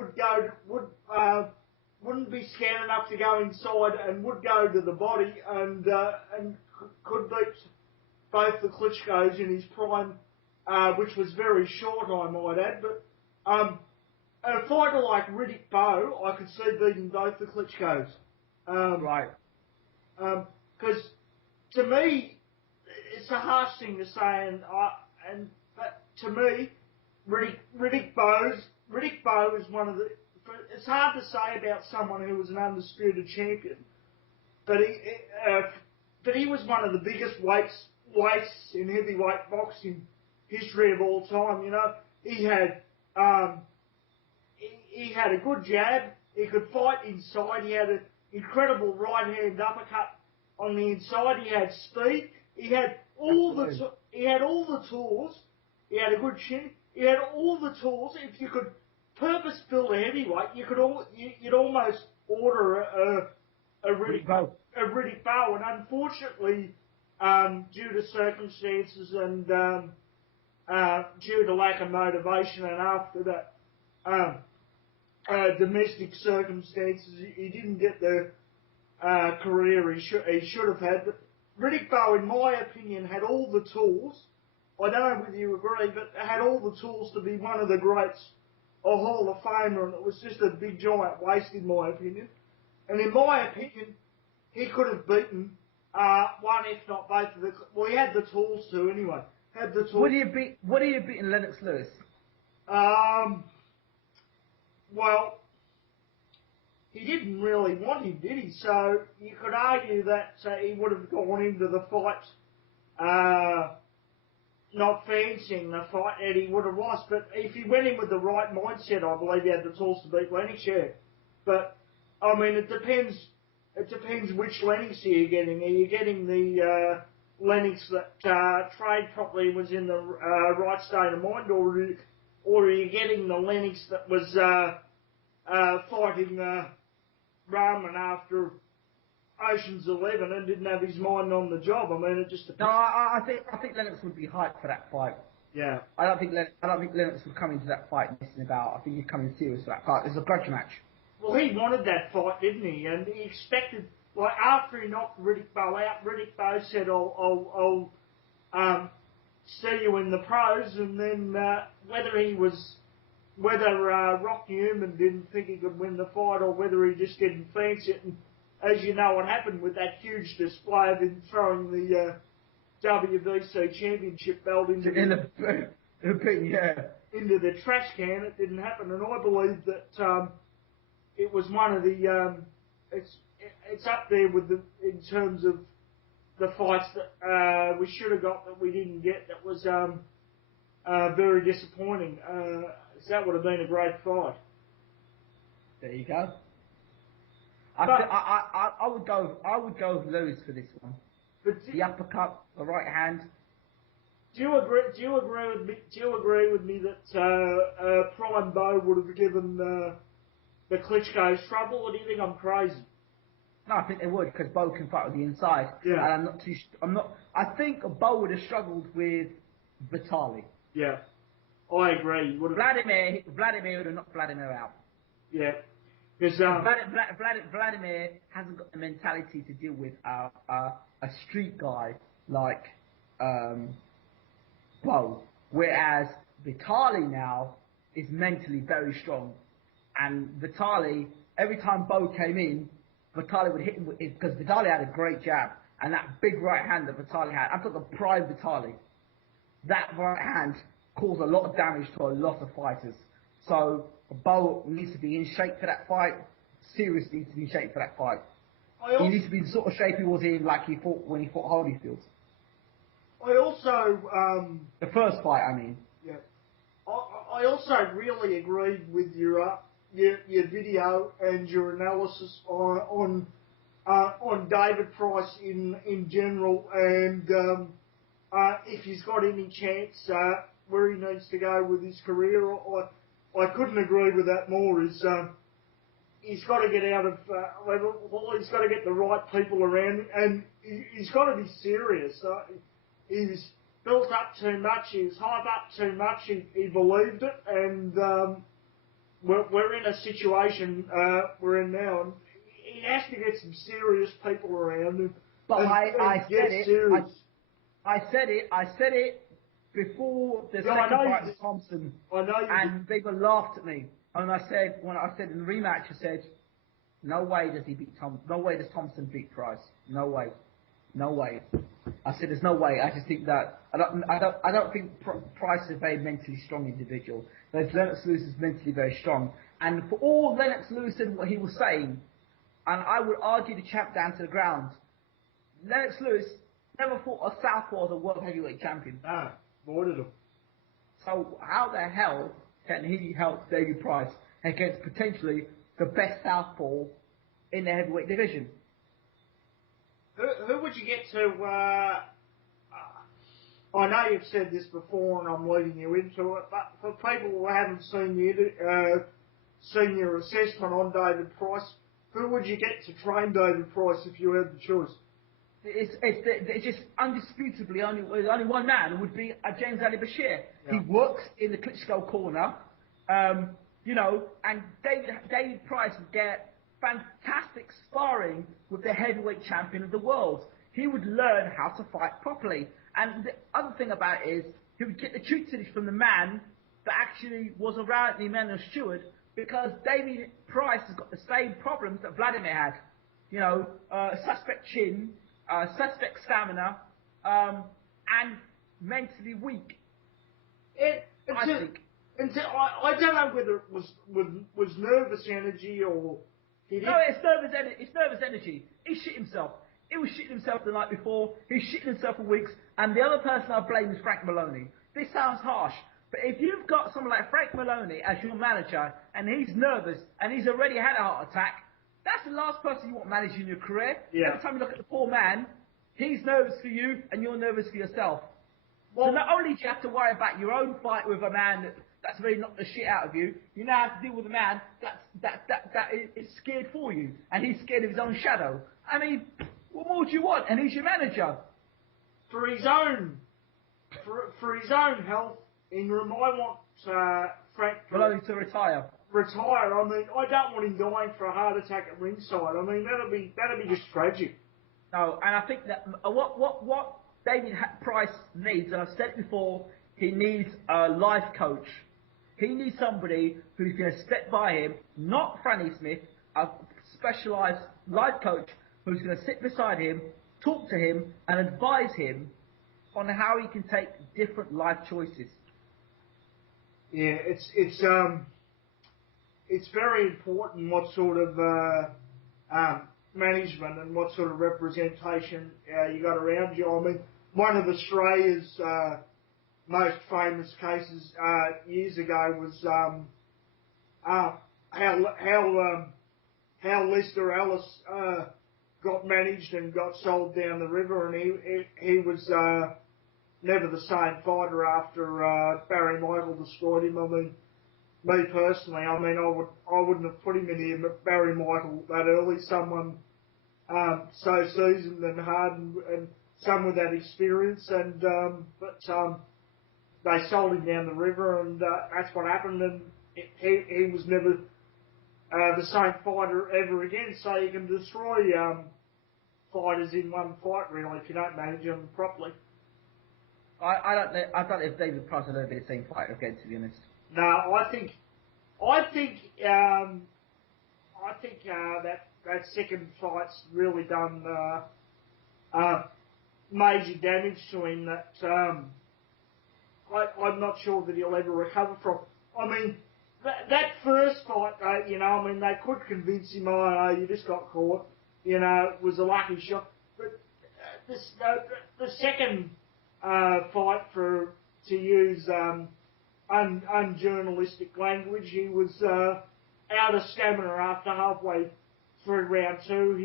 wouldn't be scared enough to go inside and would go to the body and could beat both the Klitschkos in his prime, which was very short, I might add. But a fighter like Riddick Bowe, I could see beating both the Klitschkos. Right. Because to me, it's a harsh thing to say, but to me, Riddick Bowe is one of the. It's hard to say about someone who was an undisputed champion, but he was one of the biggest weights in heavyweight boxing history of all time. You know, he had a good jab. He could fight inside. He had an incredible right hand uppercut on the inside. He had speed. He had all the tools. He had a good chin. He had all the tools. If you could purpose build a heavyweight, you'd almost order a Riddick Bowe. And unfortunately, due to circumstances and due to lack of motivation, and after that domestic circumstances, he didn't get the career he should have had. But Riddick Bowe, in my opinion, had all the tools. I don't know whether you agree, but had all the tools to be one of the greats, a Hall of Famer, and it was just a big giant waste, in my opinion. And in my opinion, he could have beaten one, if not both of the. Well, he had the tools to anyway. Had the tools. What do you beat in Lennox Lewis? Well, he didn't really want him, did he? So you could argue that he would have gone into the fight not fancying the fight, and he would have lost. But if he went in with the right mindset, I believe he had the tools to beat Lennox, yeah. But, I mean, it depends which Lennox you're getting. Are you getting the Lennox that trained properly, was in the right state of mind, or are you getting the Lennox that was fighting Rahman after Ocean's 11 and didn't have his mind on the job? I mean, it just depends. No, I think Lennox would be hyped for that fight. Yeah. I don't think Lennox would come into that fight messing about. I think he's coming serious for that fight. It's a grudge match. Well, he wanted that fight, didn't he? And he expected, like, after he knocked Riddick Bowe out, Riddick Bowe said, I'll see you in the pros. And then whether Rocky Newman didn't think he could win the fight, or whether he just didn't fancy it. And as you know, what happened with that huge display of him throwing the WBC championship belt into the trash can, it didn't happen. And I believe that it was one of the it's up there with in terms of the fights that we should have got that we didn't get. That was very disappointing. So that would have been a great fight. There you go. I would go Lewis for this one. But the uppercut, the right hand. Do you agree with me that Prime Bowe would have given the Klitschko's trouble, or do you think I'm crazy? No, I think they would, because Bowe can fight with the inside. Yeah. And I think Bowe would have struggled with Vitali. Yeah. I agree. Vladimir would have knocked Vladimir out. Yeah. Because Vladimir hasn't got the mentality to deal with a street guy like Bowe, whereas Vitali now is mentally very strong, and Vitali, every time Bowe came in, Vitali would hit him with it, because Vitali had a great jab, and that big right hand that Vitali had, I'm talking prime Vitali, that right hand caused a lot of damage to a lot of fighters. So Bowe needs to be in shape for that fight. Seriously needs to be in shape for that fight. He needs to be the sort of shape he was in, like he fought when he fought Holyfield. I also the first fight, I mean. Yeah. I also really agreed with your video and your analysis on David Price in general, and if he's got any chance where he needs to go with his career. I couldn't agree with that more. He's got to get out of he's got to get the right people around him, and he's got to be serious. He's built up too much. He's hyped up too much. He believed it, and we're in a situation we're in now, and he has to get some serious people around him. But I said it before the second fight with Thompson. I know you and did. People laughed at me. And I said, when I said in the rematch, I said, no way does he beat Thompson. No way does Thompson beat Price. No way. No way. I said, there's no way. I just think that I don't think Price is a very mentally strong individual. Whereas Lennox Lewis is mentally very strong. And for all Lennox Lewis and what he was saying, and I would argue the champ down to the ground. Lennox Lewis never fought a southpaw as a world heavyweight champion. No, avoided him. So how the hell can he help David Price against potentially the best southpaw in the heavyweight division? Who would you get to? I know you've said this before, and I'm leading you into it. But for people who haven't seen your assessment on David Price, who would you get to train David Price if you had the choice? It's just undisputably only one man. It would be James Ali Bashir. Yeah. He works in the Klitschko corner, you know, and David Price would get fantastic sparring with the heavyweight champion of the world. He would learn how to fight properly. And the other thing about it is he would get the tutelage from the man that actually was around Emmanuel Stewart, because David Price has got the same problems that Vladimir had. You know, suspect chin, suspect stamina, and mentally weak. I don't know whether it was nervous energy or... No, it's nervous energy. He shit himself. He was shitting himself the night before. He's shitting himself for weeks. And the other person I blame is Frank Maloney. This sounds harsh, but if you've got someone like Frank Maloney as your manager, and he's nervous, and he's already had a heart attack, that's the last person you want managing your career. Yeah. Every time you look at the poor man, he's nervous for you, and you're nervous for yourself. Well, so not only do you have to worry about your own fight with a man that's really knocked the shit out of you, you now have to deal with a man that is scared for you, and he's scared of his own shadow. I mean, what more do you want? And he's your manager. For his own health, Ingram, I want Frank Maloney to retire. I mean, I don't want him dying for a heart attack at ringside. I mean, that'd be just tragic. No, and I think that what David Price needs, and I've said it before, he needs a life coach. He needs somebody who's going to step by him, not Franny Smith, a specialised life coach who's going to sit beside him, talk to him, and advise him on how he can take different life choices. Yeah, it's very important what sort of management and what sort of representation you got around you. I mean, one of Australia's most famous cases years ago was how Lester Ellis got managed and got sold down the river, and he was never the same fighter after Barry Michael destroyed him. I mean, me personally, I wouldn't have put him in here, but Barry Michael that early, someone so seasoned and hardened, and some with that experience, and but they sold him down the river, and that's what happened, and he was never the same fighter ever again. So you can destroy fighters in one fight, really, if you don't manage them properly. I don't know if David Price will ever be the same fighter again, to be honest. No, I think that second fight's really done major damage to him that I'm not sure that he'll ever recover from. I mean, that first fight, you know, I mean, they could convince him, oh, you just got caught, you know, it was a lucky shot. But the second fight, to use unjournalistic language, he was out of stamina after halfway through round two.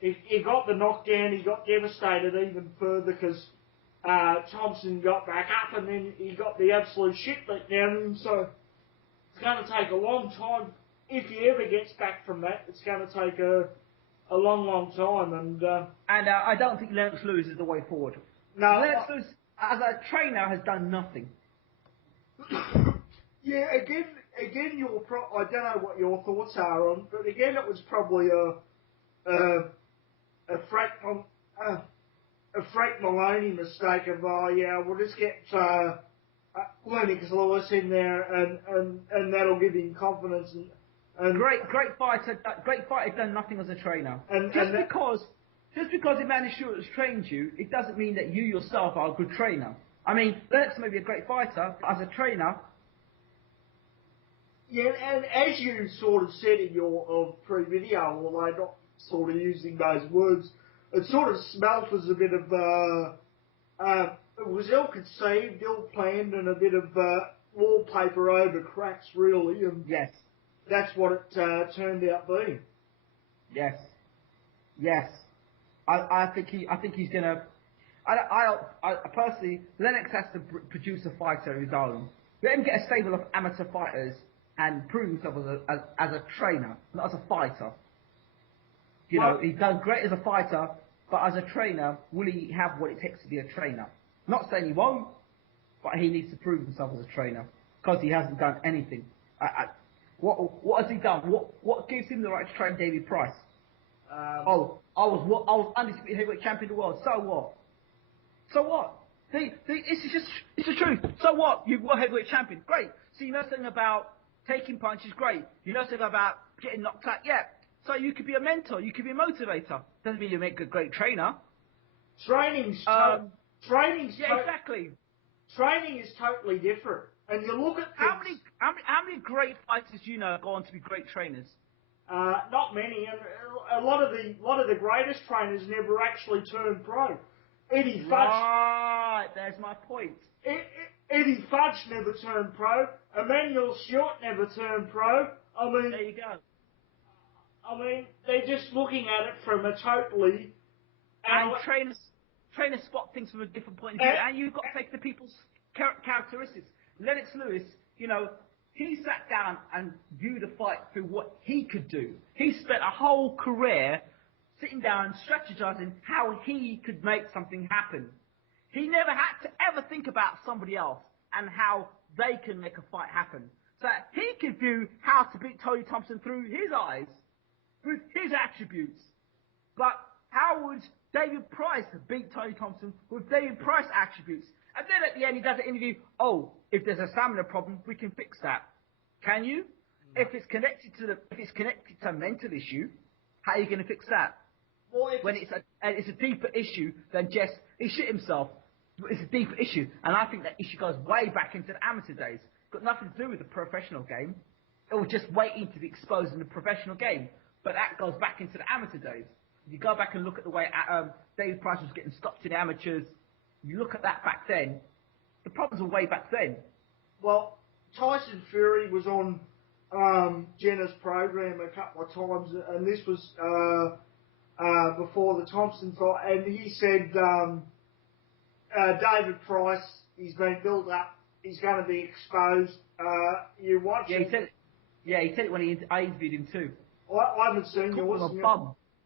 He got the knockdown. He got devastated even further because Thompson got back up, and then he got the absolute shit beat down him. So it's going to take a long time. If he ever gets back from that, it's going to take a long, long time. And I don't think Lennox Lewis is the way forward. No, Lennox Lewis, as a trainer, has done nothing. Yeah, again, I don't know what your thoughts are on, but again, it was probably a Frank Maloney mistake of, we'll just get Lennox Lewis in there, and that'll give him confidence. And great fighter, done nothing as a trainer. Just because Emmanuel Stewart has trained you, it doesn't mean that you yourself are a good trainer. I mean, Lennox may be a great fighter, but as a trainer... Yeah, and as you sort of said in your pre-video, although not sort of using those words, it sort of smelt as a bit of, it was ill-conceived, ill-planned, and a bit of wallpaper over cracks, really, and Yes. that's what it turned out being. Yes. Yes. I think he's gonna. I personally, Lennox has to produce a fighter of his own. Let him get a stable of amateur fighters and prove himself as a trainer, not as a fighter. You know, he's done great as a fighter, but as a trainer, will he have what it takes to be a trainer? Not saying he won't, but he needs to prove himself as a trainer because he hasn't done anything. What has he done? What gives him the right to train David Price? I was undisputed heavyweight champion of the world. So what? So what? It's the truth. So what? You were heavyweight champion. Great. So you know something about taking punches. Great. You know something about getting knocked out. Yeah. So you could be a mentor. You could be a motivator. Doesn't mean you make a great trainer. Training's exactly. Training is totally different. And you look at things, how many great fighters do you know go on to be great trainers? not many, and a lot of the greatest trainers never actually turned pro. Eddie Fudge. Right, there's my point. Eddie Fudge never turned pro. Emmanuel Stewart never turned pro. I mean, there you go. I mean, they're just looking at it from a totally. And trainers spot things from a different point of view, and you've got to take the people's characteristics. Lennox Lewis, you know, he sat down and viewed a fight through what he could do. He spent a whole career sitting down and strategizing how he could make something happen. He never had to ever think about somebody else and how they can make a fight happen. So he could view how to beat Tony Thompson through his eyes, with his attributes. But how would David Price beat Tony Thompson with David Price attributes? And then at the end he does an interview, if there's a stamina problem, we can fix that. Can you? No. If it's connected to a mental issue, how are you going to fix that? Well, when it's a deeper issue than just he shit himself. It's a deeper issue, and I think that issue goes way back into the amateur days. It's got nothing to do with the professional game. It was just waiting to be exposed in the professional game. But that goes back into the amateur days. If you go back and look at the way David Price was getting stopped in the amateurs, you look at that back then, the problems were way back then. Well, Tyson Fury was on Jenna's program a couple of times, and this was before the Thompson fight, and he said David Price, he's been built up, he's going to be exposed. You watch it. He said it when I interviewed him too. I haven't seen yours.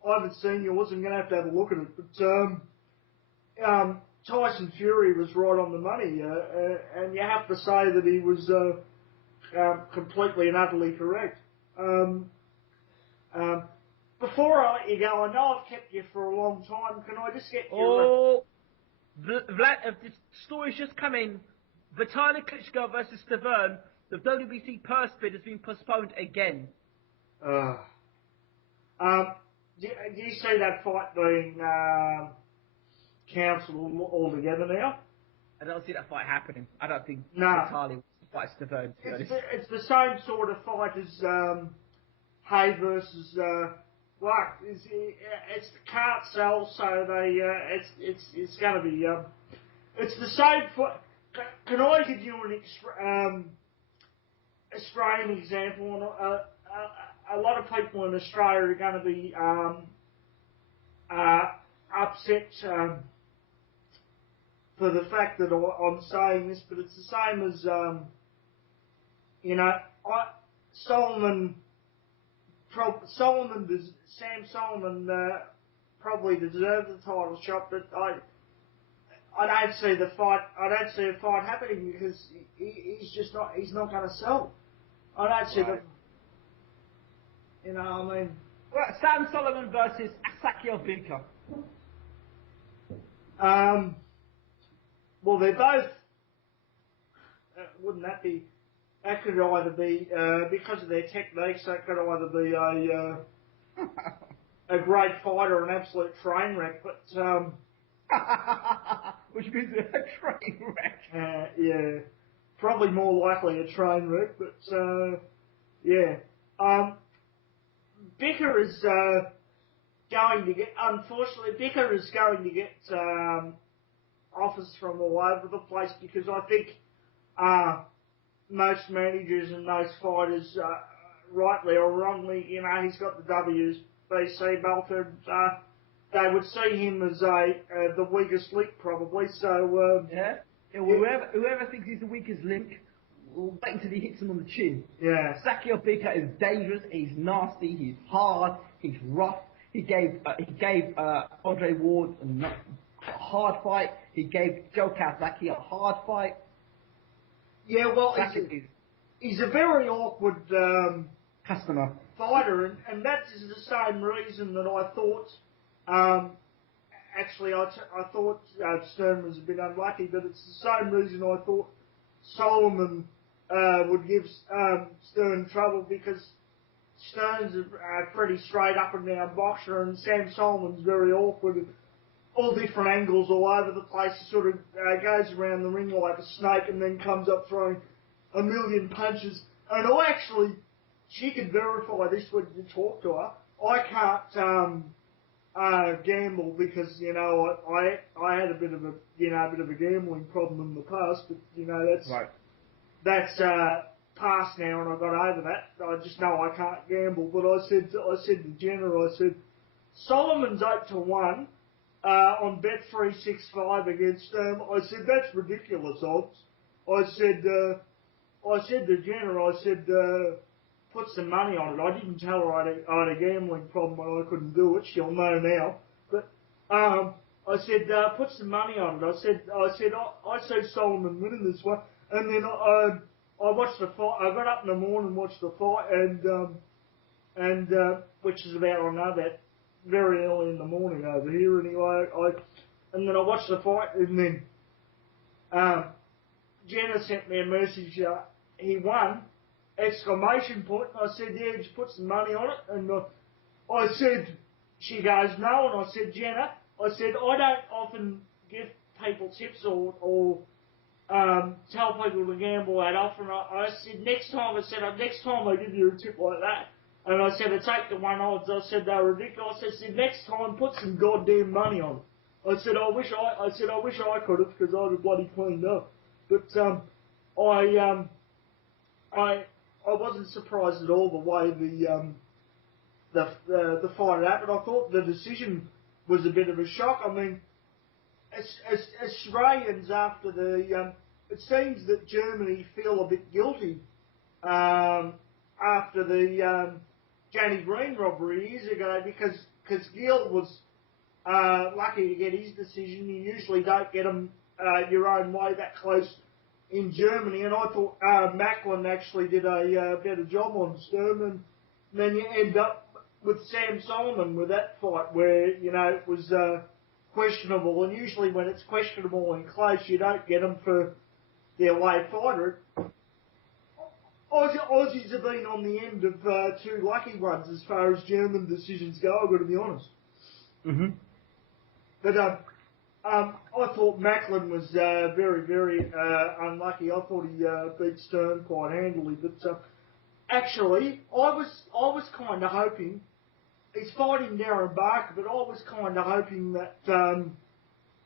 I haven't seen yours. I'm going to have a look at it. But Tyson Fury was right on the money, and you have to say that he was completely and utterly correct. Before I let you go, I know I've kept you for a long time. Can I just get your... the story's just come in. Vitaly Klitschko versus Stavern. The WBC purse bid has been postponed again. Do you see that fight being cancelled altogether now? I don't see that fight happening. I don't think No. Vitaly wants to fight Stavern. It's the same sort of fight as Hay versus Luck. It's can't sell, so they it's going to be it's the same fight. Can I give you an Australian example? A lot of people in Australia are going to be upset for the fact that I'm saying this, but it's the same as Sam Solomon probably deserved the title shot, but I don't see the fight. I don't see a fight happening because he's just not. He's not going to sell. I don't see the. You know, I mean. Well, Sam Solomon versus Asakio Binka. Well, they're both. Wouldn't that be? That could either be because of their techniques. That could either be a great fight or an absolute train wreck. But which means a train wreck. Yeah, probably more likely a train wreck. But Yeah. Bicker is going to get, unfortunately, Bicker is going to get offers from all over the place because I think most managers and most fighters, rightly or wrongly, he's got the WBC belt and they would see him as the weakest link probably. So Yeah. Whoever thinks he's the weakest link, will wait until he hits him on the chin. Yeah. Sakio Bicker is dangerous. He's nasty. He's hard. He's rough. He gave Andre Ward a hard fight. He gave Joe Kazaki a hard fight. Yeah, well, he's a very awkward customer fighter, and that's the same reason that I thought. Actually, I thought Stern was a bit unlucky, but it's the same reason I thought Solomon would give Stern trouble because Stern's a pretty straight up and down boxer, and Sam Solomon's very awkward. And all different angles all over the place. He sort of goes around the ring like a snake and then comes up throwing a million punches. And she could verify this when you talk to her. I can't gamble because I had a bit of a gambling problem in the past, but that's right. That's past now, and I got over that. I just know I can't gamble. But I said to Jenna, Solomon's 8-1 on Bet365 against I said that's ridiculous odds. I said to Jenna, put some money on it. I didn't tell her I had a gambling problem and I couldn't do it. She'll know now. But I said put some money on it. I said I see Solomon winning this one, and then I watched the fight. I got up in the morning and watched the fight, and which is about very early in the morning over here anyway. And then I watched the fight, and then Jenna sent me a message. He won! ! And I said, yeah, just put some money on it. And I said, she goes, no. And I said, Jenna, I don't often give people tips or tell people to gamble that often. I said, next time I give you a tip like that. And I said, it's 8-1 odds. I said, they're ridiculous. I said, next time, put some goddamn money on it. I said, I wish I could have because I'd have bloody cleaned up. But I wasn't surprised at all the way the fight happened. I thought the decision was a bit of a shock. I mean, as Australians after it seems that Germany feel a bit guilty after the Johnny Green robbery years ago because Gill was lucky to get his decision. You usually don't get them your own way that close in Germany, and I thought Macklin actually did a better job on Stern, and then you end up with Sam Solomon with that fight where, it was questionable, and usually when it's questionable and close, you don't get them for their way fighter. Aussies have been on the end of two lucky ones as far as German decisions go, I've got to be honest. Mm-hmm. But I thought Macklin was very, very unlucky. I thought he beat Stern quite handily. But actually, I was kind of hoping he's fighting Darren Barker, but I was kind of hoping that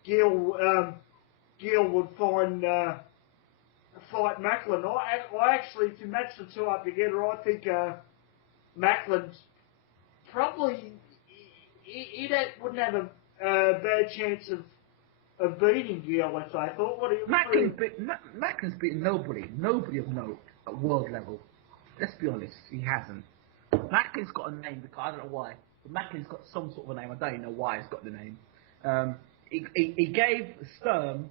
Gill would fight Macklin. I actually, if you match the two up together, I think Macklin's probably he wouldn't have a bad chance of beating Gill if I thought. Macklin's beaten nobody of note at world level. Let's be honest, he hasn't. Macklin's got a name because I don't know why, but Macklin's got some sort of a name. I don't even know why he's got the name. He gave Sturm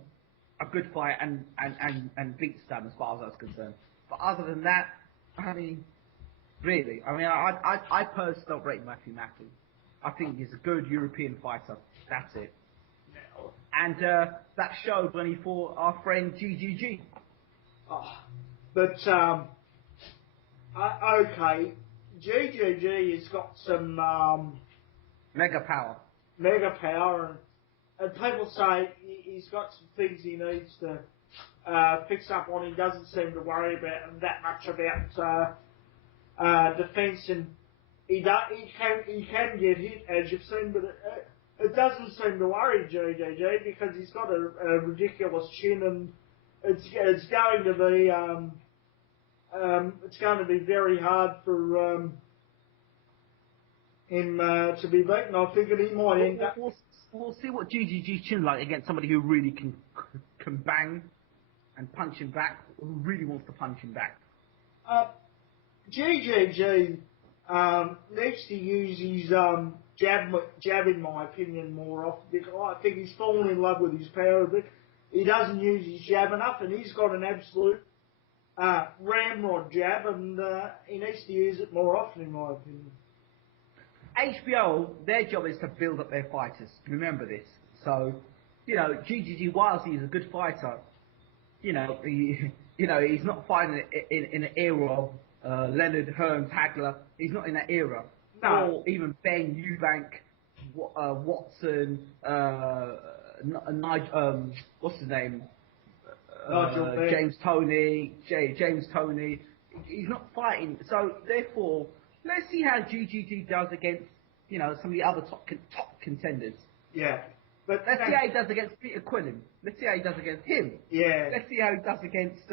a good fight and beat Sturm as far as I was concerned. But other than that, I mean, really, I personally don't rate Matthew Macklin. I think he's a good European fighter. That's it. And that showed when he fought our friend GGG. Oh, but okay, GGG has got some mega power, and people say he's got some things he needs to fix up on. He doesn't seem to worry about that much about defence, and he can get hit, as you've seen, but it doesn't seem to worry GGG because he's got a ridiculous chin, and it's going to be very hard for him to be beaten. I think he might end up. We'll see what GGG's chin like against somebody who really can bang and punch him back, who really wants to punch him back. GGG needs to use his jab, in my opinion, more often, because I think he's fallen in love with his power a bit. He doesn't use his jab enough, and he's got an absolute ramrod jab, and he needs to use it more often, in my opinion. HBO, their job is to build up their fighters. Remember this. So, GGG, whilst he's a good fighter, he's not fighting in an era of Leonard, Hearns, Hagler. He's not in that era. No. Or even Ben Eubank, Watson, what's his name? James Toney. He's not fighting. So, therefore, let's see how GGG does against, some of the other top contenders. Yeah. But let's see how he does against Peter Quillen. Let's see how he does against him. Yeah. Let's see how he does against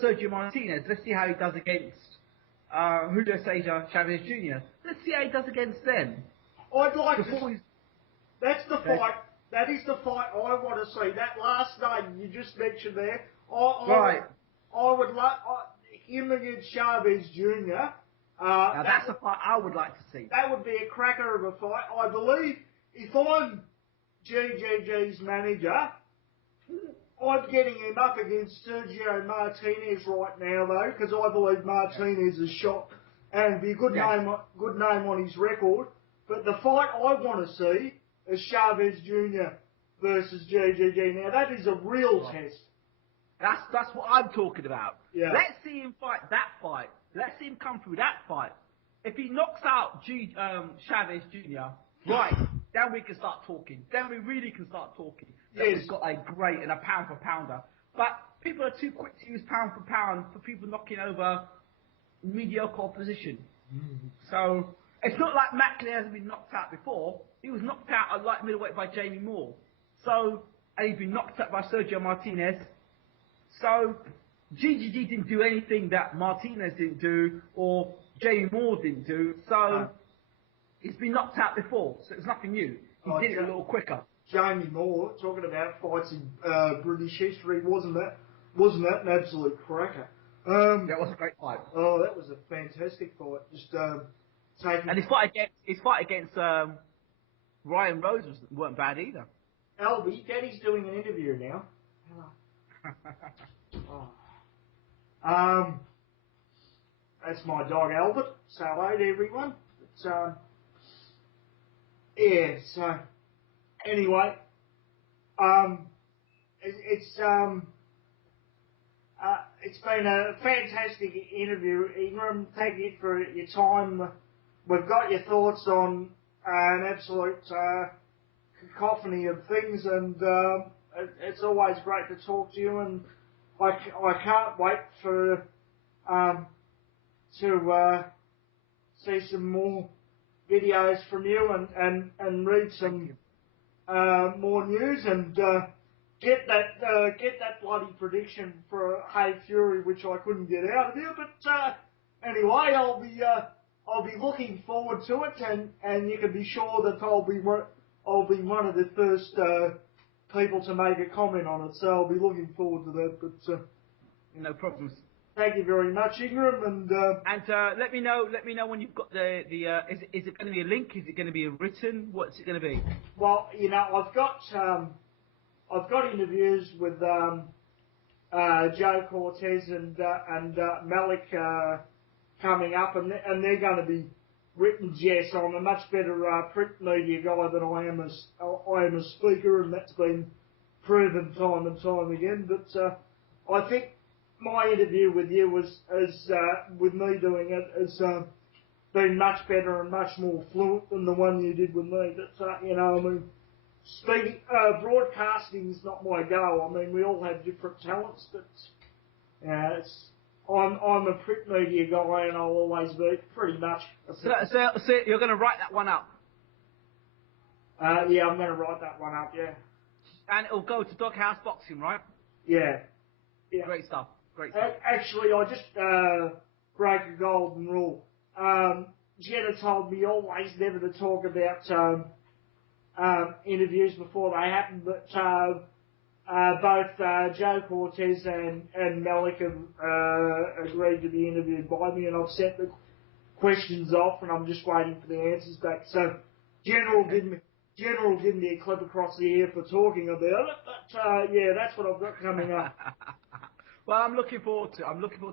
Sergio Martinez. Let's see how he does against Julio Cesar Chavez Jr. Let's see how he does against them. I'd like to. That's the fight. That is the fight I want to see. That last name you just mentioned there. I would like him against Chavez Jr. Now that's a fight I would like to see. That would be a cracker of a fight. I believe if I'm GGG's manager, I'm getting him up against Sergio Martinez right now, though, because I believe Martinez is shot and be a good name on his record. But the fight I want to see is Chavez Jr. versus GGG. Now that is a real test. That's what I'm talking about. Yeah. Let's see him fight that fight. Let's see him come through that fight. If he knocks out Chavez Jr., right, then we can start talking. Then we really can start talking. Yes. We've got a great and a pound for pounder. But people are too quick to use pound for pound for people knocking over mediocre opposition. So it's not like Mackley hasn't been knocked out before. He was knocked out at light middleweight by Jamie Moore. So, and he's been knocked out by Sergio Martinez. So, GGG didn't do anything that Martinez didn't do or Jamie Moore didn't do. So, he's been knocked out before. So, it's nothing new. He did it a little quicker. Jamie Moore, talking about fights in British history, wasn't that an absolute cracker? That was a great fight. Oh, that was a fantastic fight. Just taking. And his fight against Ryan Rose weren't bad either. Albie, Daddy's doing an interview now. That's my dog Albert. Say hello to everyone. So anyway, it's been a fantastic interview, Ingram. Thank you for your time. We've got your thoughts on an absolute cacophony of things, and it's always great to talk to you. And I can't wait for to see some more videos from you and read some more news and get that bloody prediction for Hey Fury, which I couldn't get out of you. But anyway, I'll be looking forward to it, and you can be sure that I'll be one of the first people to make a comment on it. So I'll be looking forward to that. But no problems. Thank you very much, Ingram, and let me know when you've got the is it going to be a link? Is it going to be a written? What's it going to be? Well, I've got interviews with Joe Cortez and Malik coming up, and they're going to be written. Yes, I'm a much better print media guy than I am a speaker, and that's been proven time and time again. But I think my interview with you with me doing it has been much better and much more fluent than the one you did with me. But speaking, broadcasting is not my go. I mean, we all have different talents, but I'm a print media guy, and I'll always be pretty much. So you're going to write that one up, Yeah, I'm going to write that one up. Yeah. and it'll go to Doghouse Boxing, right? Yeah. Yeah. Great stuff. Great stuff. Actually, I just broke a golden rule. Jenna told me always never to talk about interviews before they happen, but both Joe Cortez and Malik have agreed to be interviewed by me, and I've sent the questions off, and I'm just waiting for the answers back. So, General give me a clip across the ear for talking about it, but yeah, that's what I've got coming up. Well, I'm looking forward to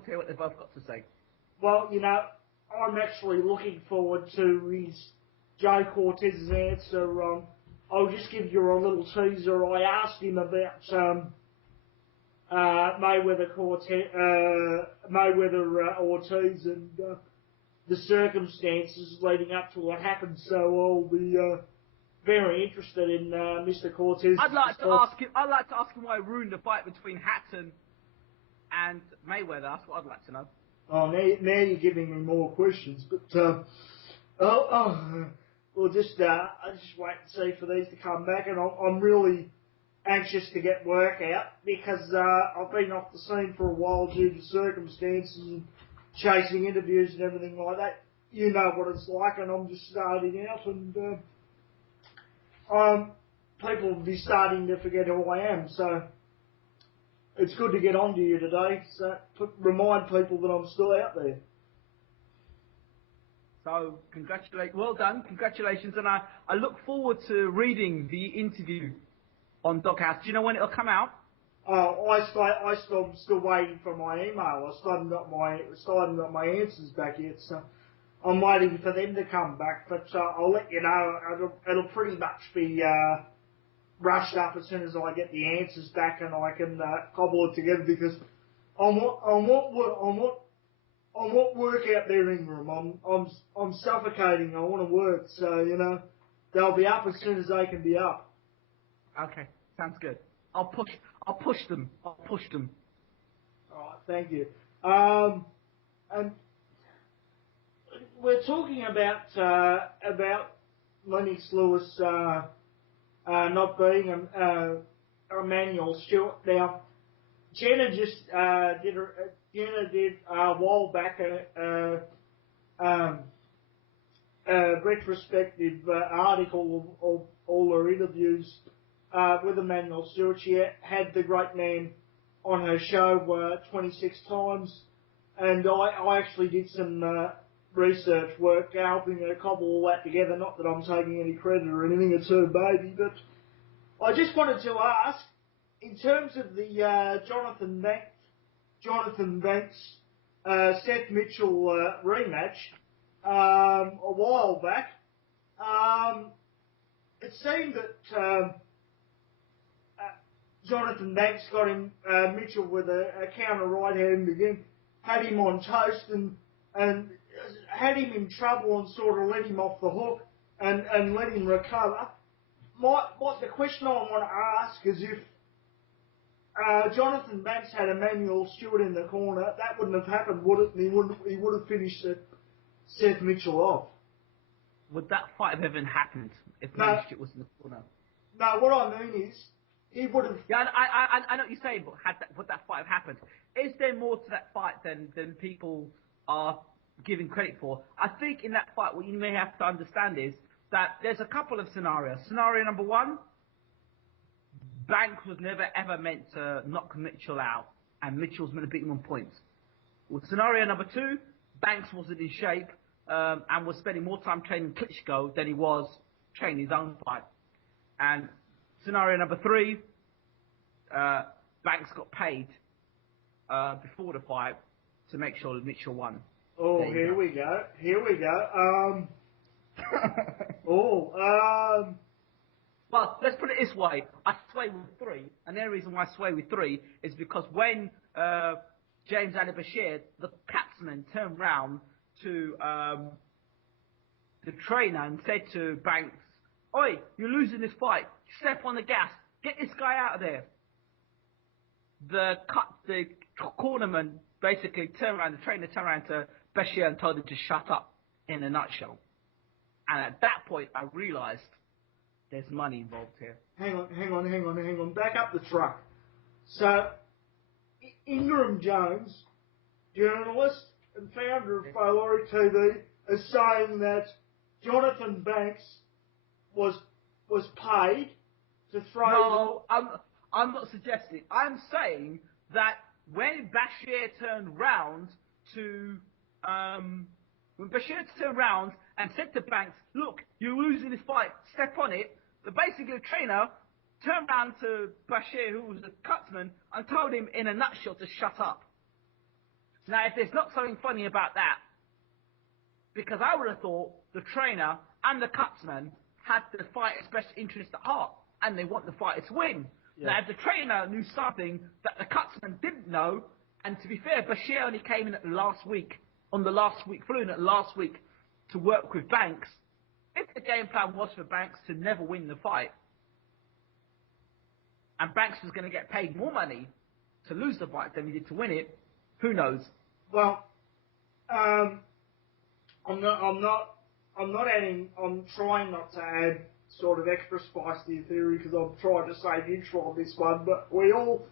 hear what they've both got to say. Well, I'm actually looking forward to Joe Cortez's answer. I'll just give you a little teaser. I asked him about Mayweather Ortiz and the circumstances leading up to what happened. So I'll be very interested in Mr. Cortez. I'd like to ask him why he ruined the fight between Hatton and Mayweather. That's what I'd like to know. Oh, now you're giving me more questions, but we'll just I just wait and see for these to come back, and I'm really anxious to get work out because I've been off the scene for a while due to circumstances and chasing interviews and everything like that. You know what it's like, and I'm just starting out, and people will be starting to forget who I am, so it's good to get on to you today, so remind people that I'm still out there. So, well done, congratulations, and I look forward to reading the interview on Doghouse. Do you know when it'll come out? I'm still waiting for my email. I still haven't got my answers back yet, so I'm waiting for them to come back, but I'll let you know. It'll pretty much be rushed up as soon as I get the answers back, and I can cobble it together, because on what work out there, Ingram. I'm suffocating. I want to work, so they'll be up as soon as they can be up. Okay, sounds good. I'll push them. All right, thank you. And we're talking about Lennox Lewis not being a manual Stewart. Now, Jenna just did a while back a retrospective article of all her interviews with Emmanuel Stewart. She had the great man on her show 26 times, and I actually did some research work helping her cobble all that together. Not that I'm taking any credit or anything, it's her baby, but I just wanted to ask, in terms of the Jonathan Banks Seth Mitchell rematch a while back, it seemed that Jonathan Banks got him Mitchell with a counter right hand again, had him on toast and had him in trouble and sort of let him off the hook and let him recover. The question I want to ask is if Jonathan Banks had Emmanuel Stewart in the corner, that wouldn't have happened, would it? And he would have finished Seth Mitchell off. Would that fight have even happened if Emmanuel Stewart was in the corner? No, what I mean is, he would have... Yeah, I know what you're saying, but would that fight have happened? Is there more to that fight than people are giving credit for? I think in that fight, what you may have to understand is that there's a couple of scenarios. Scenario number one, Banks was never ever meant to knock Mitchell out, and Mitchell was meant to beat him on points. Well, scenario number two, Banks wasn't in shape and was spending more time training Klitschko than he was training his own fight. And scenario number three, Banks got paid before the fight to make sure that Mitchell won. Oh, here we go. Well, let's put it this way. I sway with three, and the only reason why I sway with three is because when James Ali Bashir, the capsman, turned round to the trainer and said to Banks, "Oi, you're losing this fight. Step on the gas. Get this guy out of there." The cornerman basically the trainer turned around to Bashir and told him to shut up, in a nutshell. And at that point, I realised there's money involved here. Hang on. Back up the truck. So, Ingram Jones, journalist and founder of BaylorIC TV, is saying that Jonathan Banks was paid to throw... No, I'm not suggesting. I'm saying that when Bashir turned round and said to Banks, look, you're losing this fight, step on it, basically the trainer turned round to Bashir, who was the cutsman, and told him in a nutshell to shut up. Now, if there's not something funny about that, because I would have thought the trainer and the cutsman had the fighter's best interest at heart, and they want the fighter to win. Yeah. Now, if the trainer knew something that the cutsman didn't know, and to be fair, Bashir only came in flew in at last week to work with Banks. If the game plan was for Banks to never win the fight, and Banks was going to get paid more money to lose the fight than he did to win it, who knows? Well, I'm trying not to add sort of extra spice to your theory because I'm trying to stay neutral on this one, but we all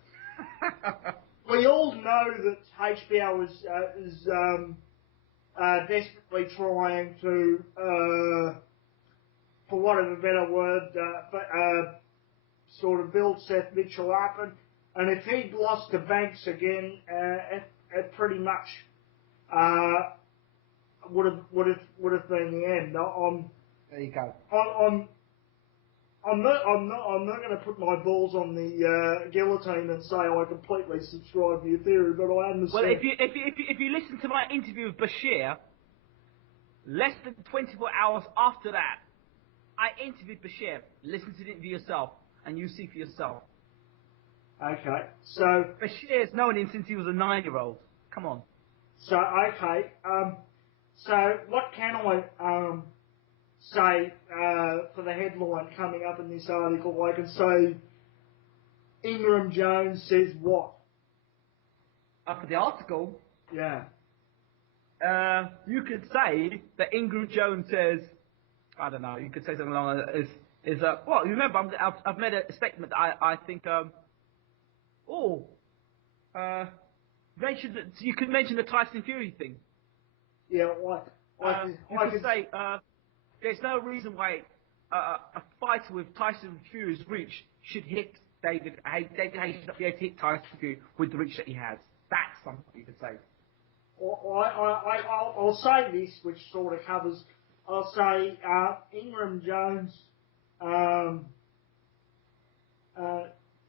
know that HBO is desperately trying to, for want of a better word, sort of build Seth Mitchell up, and if he'd lost to Banks again, it pretty much would have been the end. There you go. I'm not going to put my balls on the guillotine and say I completely subscribe to your theory, but I understand. Well, if you listen to my interview with Bashir, less than 24 hours after that, I interviewed Bashir. Listen to the interview yourself, and you see for yourself. Okay, so Bashir's known him since he was a 9-year-old. Come on. So okay, so what can I say for the headline coming up in this article? I can say Ingram Jones says what? For the article? Yeah. You could say that Ingram Jones says, I don't know, you could say something along well, remember, I've made a statement that I think, you could mention the Tyson Fury thing. Yeah, what? You could say, there's no reason why a fighter with Tyson Fury's reach should hit David Hayes should not be able to hit Tyson Fury with the reach that he has. That's something you could say. I'll say this, which sort of covers. I'll say Ingram Jones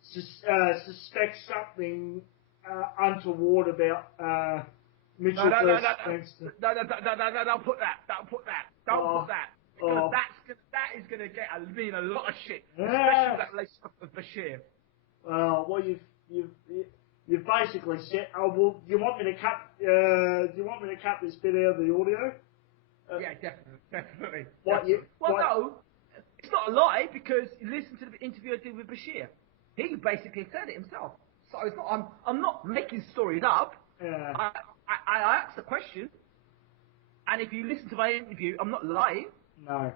suspects something untoward about Mitchell versus Spencer. No, don't put that. Don't put that. Because that is going to mean a lot of shit, especially that relationship with Bashir. Well, you've basically said. Oh, well, do you want me to cut this bit out of the audio? Yeah, definitely. No, it's not a lie because you listen to the interview I did with Bashir. He basically said it himself. So it's not, I'm not making stories up. Yeah. I asked the question, and if you listen to my interview, I'm not lying. No.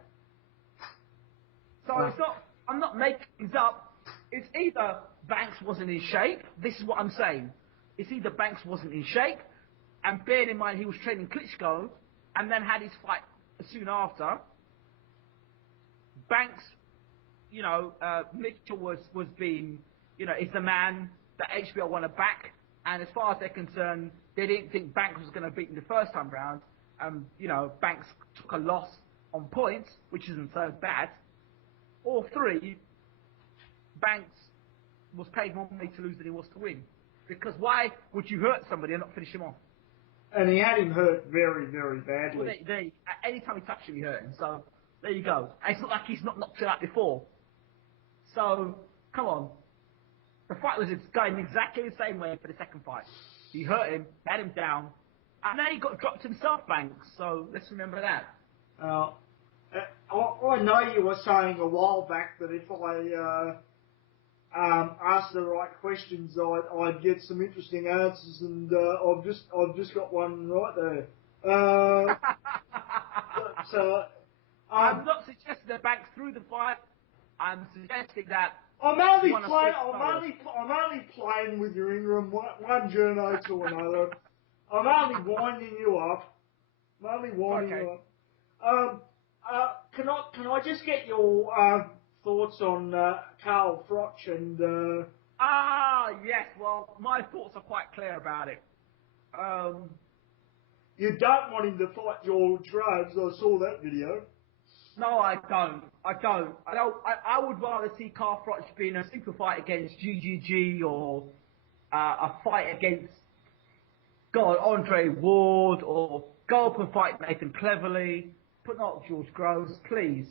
So it's not. I'm not making things up. It's either Banks wasn't in shape. This is what I'm saying. It's either Banks wasn't in shape, and bearing in mind he was training Klitschko, and then had his fight soon after. Banks, Mitchell was being, is the man that HBO want to back, and as far as they're concerned, they didn't think Banks was going to beat him the first time round. Banks took a loss on points, which isn't so bad. Or 3, Banks was paid more money to lose than he was to win. Because why would you hurt somebody and not finish him off? And he had him hurt very, very badly. Well, any time he touched him, he hurt him. So, there you go. And it's not like he's not knocked him out before. So, come on. The fight was going exactly the same way for the second fight. He hurt him, had him down, and then he got dropped himself, Banks. So, let's remember that. I know you were saying a while back that if asked the right questions, I'd get some interesting answers, and I've just got one right there. So I'm not suggesting the Banks through the fight. I'm suggesting that I'm only playing with your Ingram, one journo to another. I'm only winding you up. You up. Can I just get your thoughts on Carl Froch and? Yes. Well, my thoughts are quite clear about it. You don't want him to fight George Groves. I saw that video. No, I don't. I would rather see Carl Froch be in a super fight against GGG or a fight against Andre Ward, or go up and fight Nathan Cleverly, but not George Groves, please.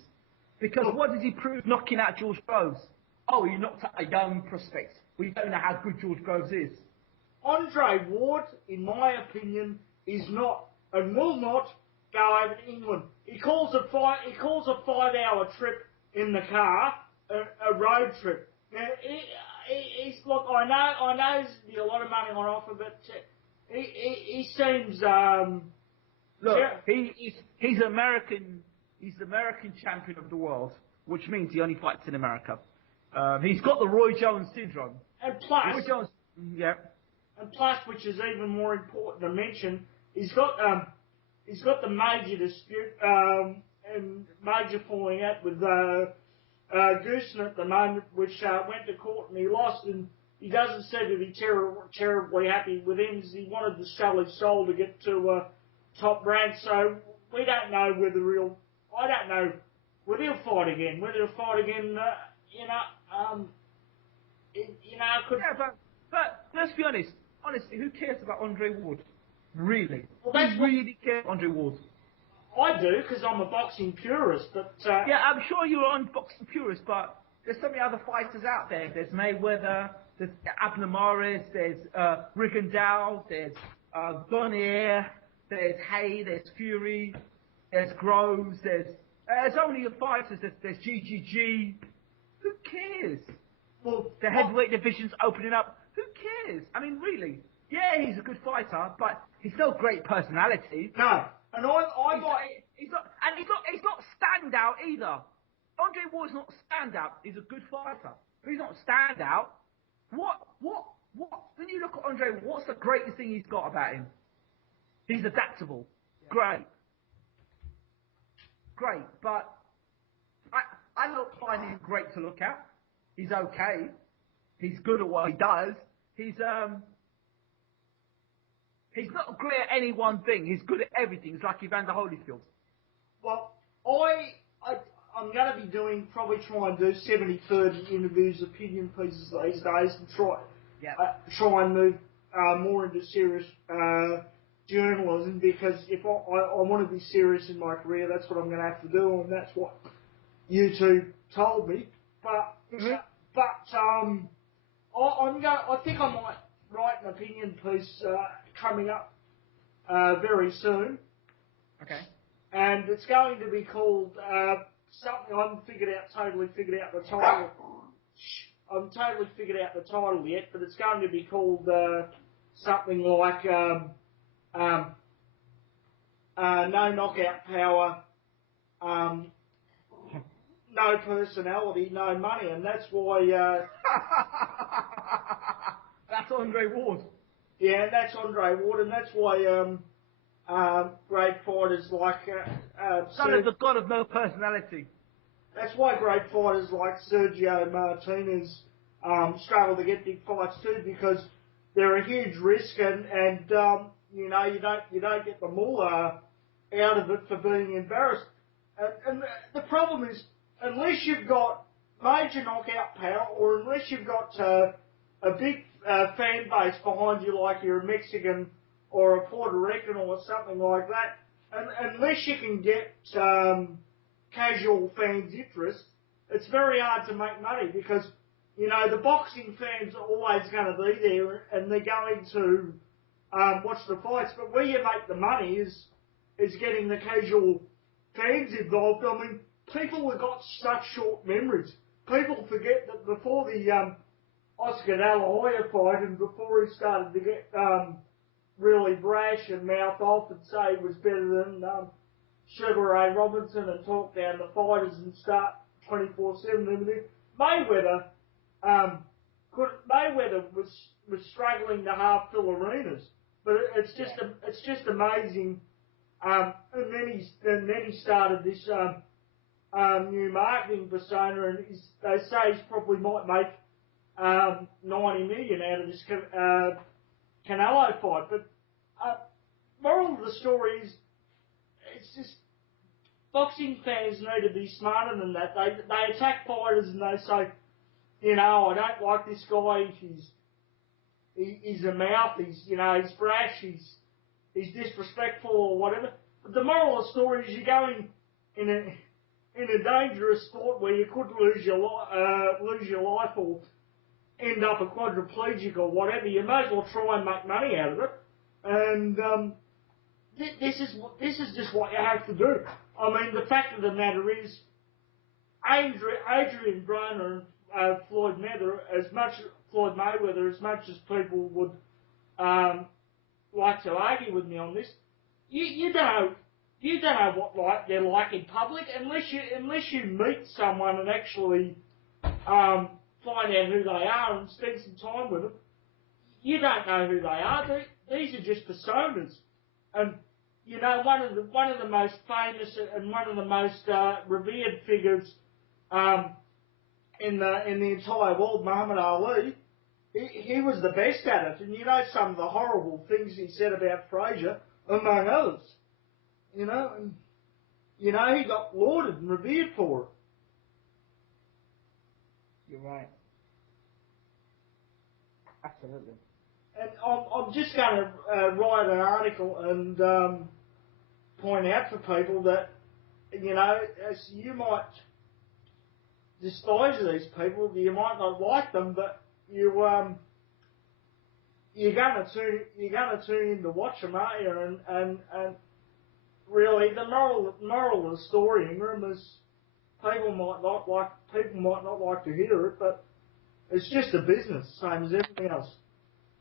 Because what does he prove knocking out George Groves? Oh, he knocked out a young prospect. We don't know how good George Groves is. Andre Ward, in my opinion, is not and will not go over to England. He calls a 5-hour trip in the car a road trip. Now, he's look. I know there's be a lot of money on offer, but he seems. Look, he's American. He's the American champion of the world, which means he only fights in America. He's got the Roy Jones syndrome. And plus, Roy Jones, yeah. And plus, which is even more important to mention, he's got the major dispute and major falling out with Goosen at the moment, which went to court and he lost, and he doesn't seem to be terribly happy with him, as he wanted to sell his soul to get to top rank. So we don't know whether I don't know whether he'll fight again. Whether he'll fight again, Yeah, but let's be honest. Honestly, who cares about Andre Ward? Really? Well, Who really cares about Andre Ward? I do, because I'm a boxing purist, but... yeah, I'm sure you're on boxing purist, but there's so many other fighters out there. There's Mayweather, there's Abner Maris, there's Rigondeaux, there's Bonnier, there's Hay, there's Fury, there's Groves, there's only fighters, there's GGG. Who cares? Well, the heavyweight division's opening up. Who cares? I mean, really. Yeah, he's a good fighter, but he's no great personality. No. And he's not standout either. Andre Ward's not standout. He's a good fighter. But he's not standout. What? When you look at Andre, what's the greatest thing he's got about him? He's adaptable. Yeah. Great. But I don't find him great to look at. He's okay. He's good at what he does. He's not great at any one thing. He's good at everything. He's like Evander Holyfield. Well, I'm going to be probably try and do 70-30 interviews, opinion pieces these days, and try and move more into serious journalism, because if I want to be serious in my career, that's what I'm going to have to do, and that's what you two told me. But I think I might write an opinion piece coming up very soon. Okay. And it's going to be called something I haven't totally figured out the title. I haven't totally figured out the title yet, but it's going to be called something like No Knockout Power, No Personality, No Money, and that's why... That's Andre Ward. Yeah, that's Andre Ward, and that's why great fighters like... Son of the god of no personality. That's why great fighters like Sergio Martinez struggle to get big fights too, because they're a huge risk, and you don't get the moolah out of it for being embarrassed. And the problem is, unless you've got major knockout power, or unless you've got a big fan base behind you, like you're a Mexican or a Puerto Rican or something like that, and unless you can get casual fans' interest, it's very hard to make money, because, the boxing fans are always going to be there, and they're going to watch the fights. But where you make the money is getting the casual fans involved. I mean, people have got such short memories. People forget that before the Oscar De La Hoya fight, and before he started to get really brash and mouth off and say he was better than Sugar Ray Robinson and talk down the fighters and start 24/7 and everything, Mayweather was struggling to half fill arenas, but it's just amazing. And then he started this new marketing persona, and they say he probably might make 90 million out of this Canelo fight. But moral of the story is, it's just boxing fans need to be smarter than that. They attack fighters and they say, you know, I don't like this guy. He's a mouth. He's brash. He's disrespectful or whatever. But the moral of the story is, you're going in a dangerous sport where you could lose your life or end up a quadriplegic or whatever. You may as well try and make money out of it. And this is just what you have to do. I mean, the fact of the matter is, Adrian Broner and Floyd Mayweather, as much as people would like to argue with me on this, you don't know what they're like in public unless you meet someone and actually find out who they are and spend some time with them. You don't know who they are. These are just personas. And you know, one of the most famous and one of the most revered figures in the entire world, Muhammad Ali, he was the best at it. And you know some of the horrible things he said about Frazier, among others. You know, and you know, he got lauded and revered for it. You're right. Absolutely. And I'm just going to write an article and point out to people that, you know, you might despise these people, you might not like them, but you're going to tune in to watch them, aren't you? And really, the moral of the story, Ingram, is people might not like to hear it, but it's just a business, same as everything else.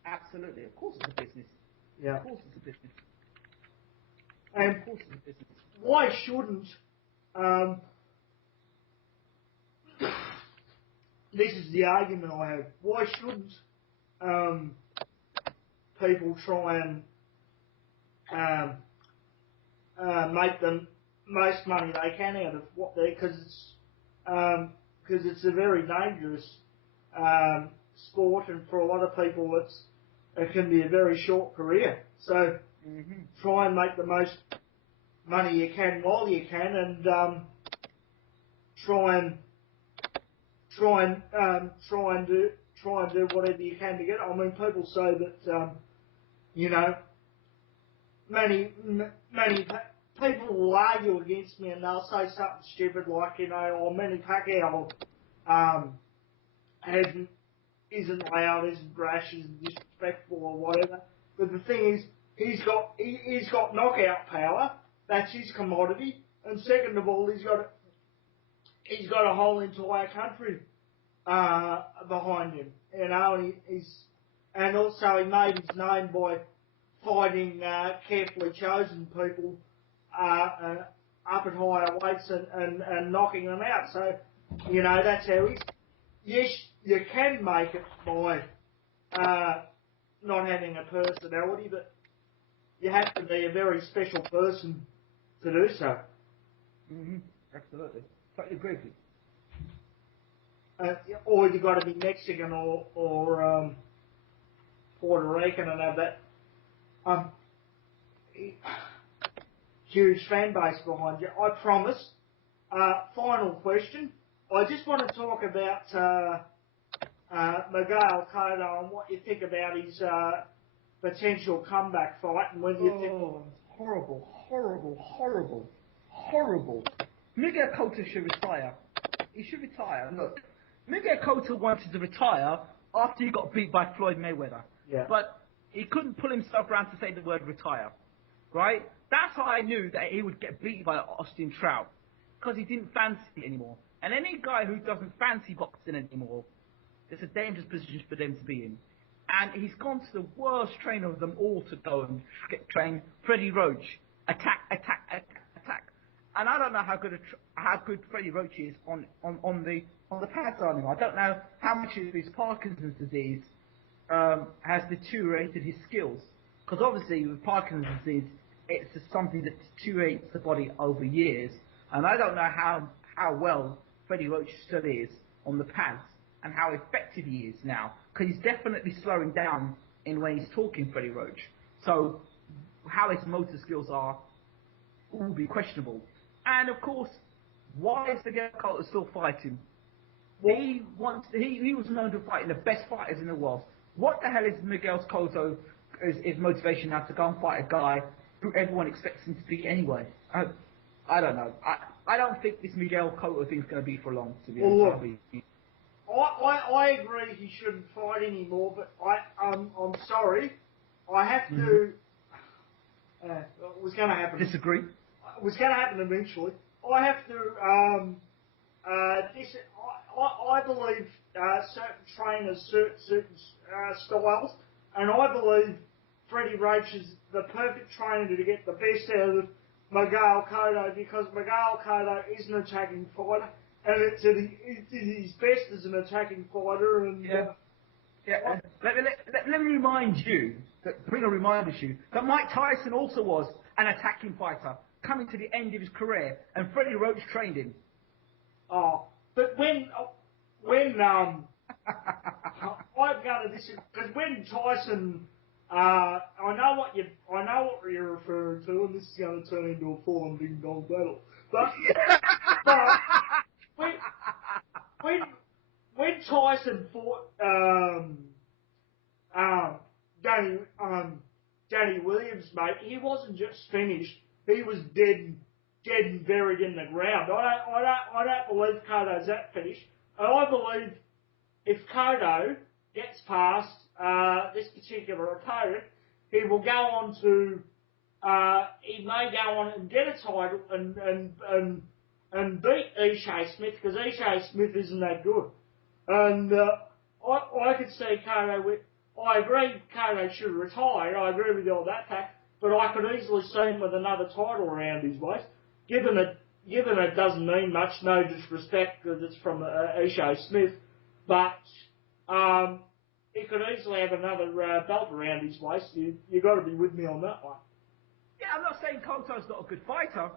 Absolutely, of course it's a business. Yeah. Of course it's a business. And of course it's a business. Why shouldn't this is the argument I have. Why shouldn't people try and make the most money they can out of what they, because it's a very dangerous sport, and for a lot of people it can be a very short career. So try and make the most money you can while you can, and try and do whatever you can to get it. I mean, people say that you know, many people will argue against me, and they'll say something stupid like, you know, oh, Manny Pacquiao isn't loud, isn't brash, isn't disrespectful or whatever. But the thing is, he's got knockout power. That's his commodity. And second of all, he's got a whole entire country behind him. You know, and also he made his name by fighting carefully chosen people up at higher weights and knocking them out. So, you know, that's how he's. Yes, you can make it by not having a personality, but you have to be a very special person to do so. Absolutely. Totally agree with you. Or you've got to be Mexican or Puerto Rican and have that huge fan base behind you. I promise. Final question. I just want to talk about Miguel Cotto and what you think about his potential comeback fight, and when you think. Oh, horrible. Miguel Cotto should retire. He should retire. Look, Miguel Cotto wanted to retire after he got beat by Floyd Mayweather. Yeah. But he couldn't pull himself around to say the word retire. Right? That's how I knew that he would get beat by Austin Trout. Because he didn't fancy it anymore. And any guy who doesn't fancy boxing anymore, It's a dangerous position for them to be in. And he's gone to the worst trainer of them all to go and train Freddie Roach. Attack. And I don't know how good Freddie Roach is on the pads anymore. I don't know how much of his Parkinson's disease has deteriorated his skills. Because obviously with Parkinson's disease, it's just something that deteriorates the body over years. And I don't know how well Freddie Roach still is on the pads and how effective he is now. Because he's definitely slowing down in when he's talking, Freddie Roach. So how his motor skills are will be questionable. And of course, why is Miguel Cotto still fighting? He was known to fight in the best fighters in the world. What the hell is Miguel Cotto his motivation now to go and fight a guy who everyone expects him to beat anyway? I don't know. I don't think this Miguel Cotto thing's going to be for long, to be honest. I agree he shouldn't fight anymore, but I'm sorry. I have to. It was going to happen. Disagree. It was going to happen eventually. I have to. I believe certain trainers, certain styles, and I believe Freddie Roach is the perfect trainer to get the best out of Miguel Cotto, because Miguel Cotto is an attacking fighter, and it's his best as an attacking fighter. And Let me remind you, bring a reminder to you, that Mike Tyson also was an attacking fighter, coming to the end of his career, and Freddie Roach trained him. Oh, but when I'm going to disagree, because when Tyson, I know what you're referring to, and this is going to turn into a full-on ding-dong battle. But when Tyson fought Danny Williams, mate, he wasn't just finished; he was dead and buried in the ground. I don't believe Cotto's that finished. And I believe if Cotto gets past this particular opponent, he will go on to he may go on and get a title and beat Ishay Smith, because Ishay Smith isn't that good. And I could see Cotto with. I agree Cotto should retire. I agree with you on that fact. But I could easily see him with another title around his waist. Given it doesn't mean much, no disrespect because it's from Ishay Smith, but he could easily have another belt around his waist. You got to be with me on that one. Yeah, I'm not saying Cotto's not a good fighter.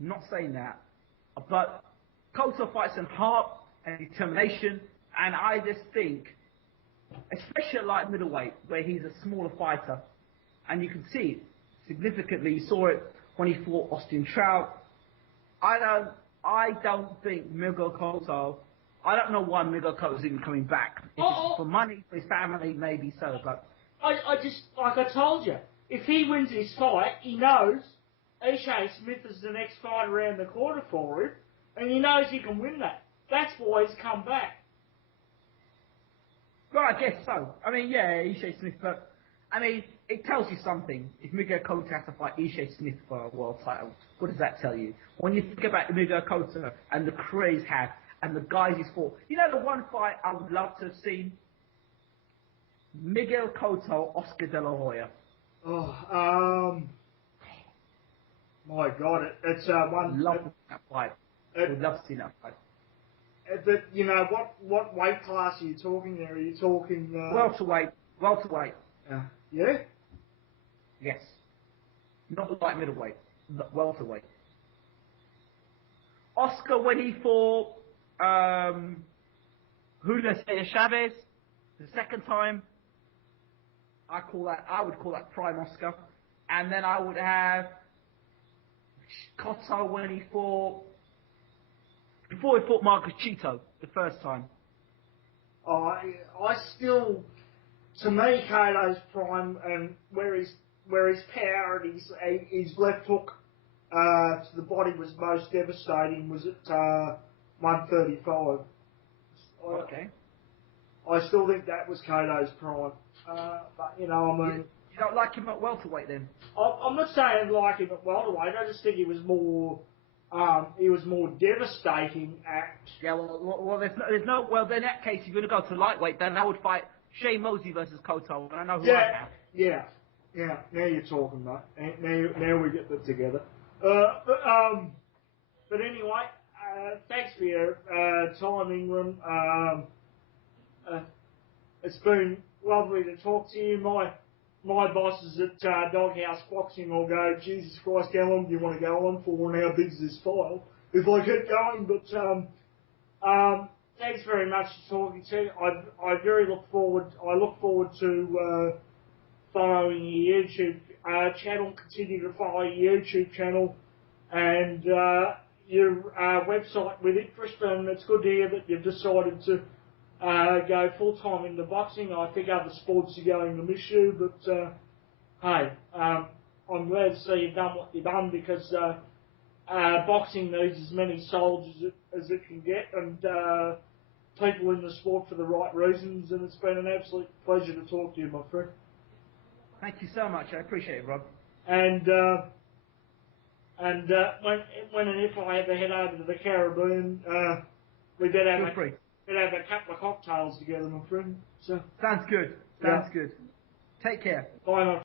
I'm not saying that. But Cotto fights in heart and determination, and I just think, especially at light middleweight, where he's a smaller fighter, and you can see it significantly. You saw it when he fought Austin Trout. I don't think Miguel Cotto. I don't know why Miguel Cotto's even coming back. If it's for money, for his family, maybe so. But I just, like I told you, if he wins his fight, he knows Ishay Smith is the next fight around the corner for him, and he knows he can win that. That's why he's come back. Well, I guess so. I mean, yeah, Ishay Smith, but I mean, it tells you something. If Miguel Cotto has to fight Ishay Smith for a world title, what does that tell you? When you think about Miguel Cotto and the career he's had and the guys he's fought, you know the one fight I would love to have seen? Miguel Cotto, Oscar De La Hoya. My God, it's one. Love that fight. I would love to see that fight. But you know what weight class are you talking there? Are you talking welterweight? Yeah. Yes. Not light middleweight. Welterweight. Oscar when he fought Julio Cesar Chavez the second time. I would call that prime Oscar. And then I would have Cotto when he fought. Before he fought Marcus Chito the first time. I still, to me, Cotto's prime and where his power and his left hook to the body was most devastating was at 135. Okay. I still think that was Cotto's prime. But you know, I mean, you don't like him at welterweight then? I'm not saying I like him at welterweight. I just think he was more He was more devastating at. Yeah, well, there's no. Well, then in that case, if you're going to go to lightweight, then I would fight Shane Mosley versus Koto, and I know who I have. Yeah. Now you're talking, mate. Now we get that together. But anyway, thanks for your time, Ingram. It's been lovely to talk to you. My bosses at Doghouse Boxing will go, Jesus Christ, how long do you want to go on for, and how big's this file if I get going? But thanks very much for talking to you. I look forward to following your YouTube channel. Continue to follow your YouTube channel and your website with interest. And it's good to hear that you've decided to go full time into boxing. I think other sports are going to miss you, but hey, I'm glad to see you've done what you've done because boxing needs as many soldiers as it can get, and people in the sport for the right reasons. And it's been an absolute pleasure to talk to you, my friend. Thank you so much. I appreciate it, Rob. And when and if I ever head over to the Caribbean, we better have a couple of cocktails together, my friend. So sounds good. Sounds good. Take care. Bye, my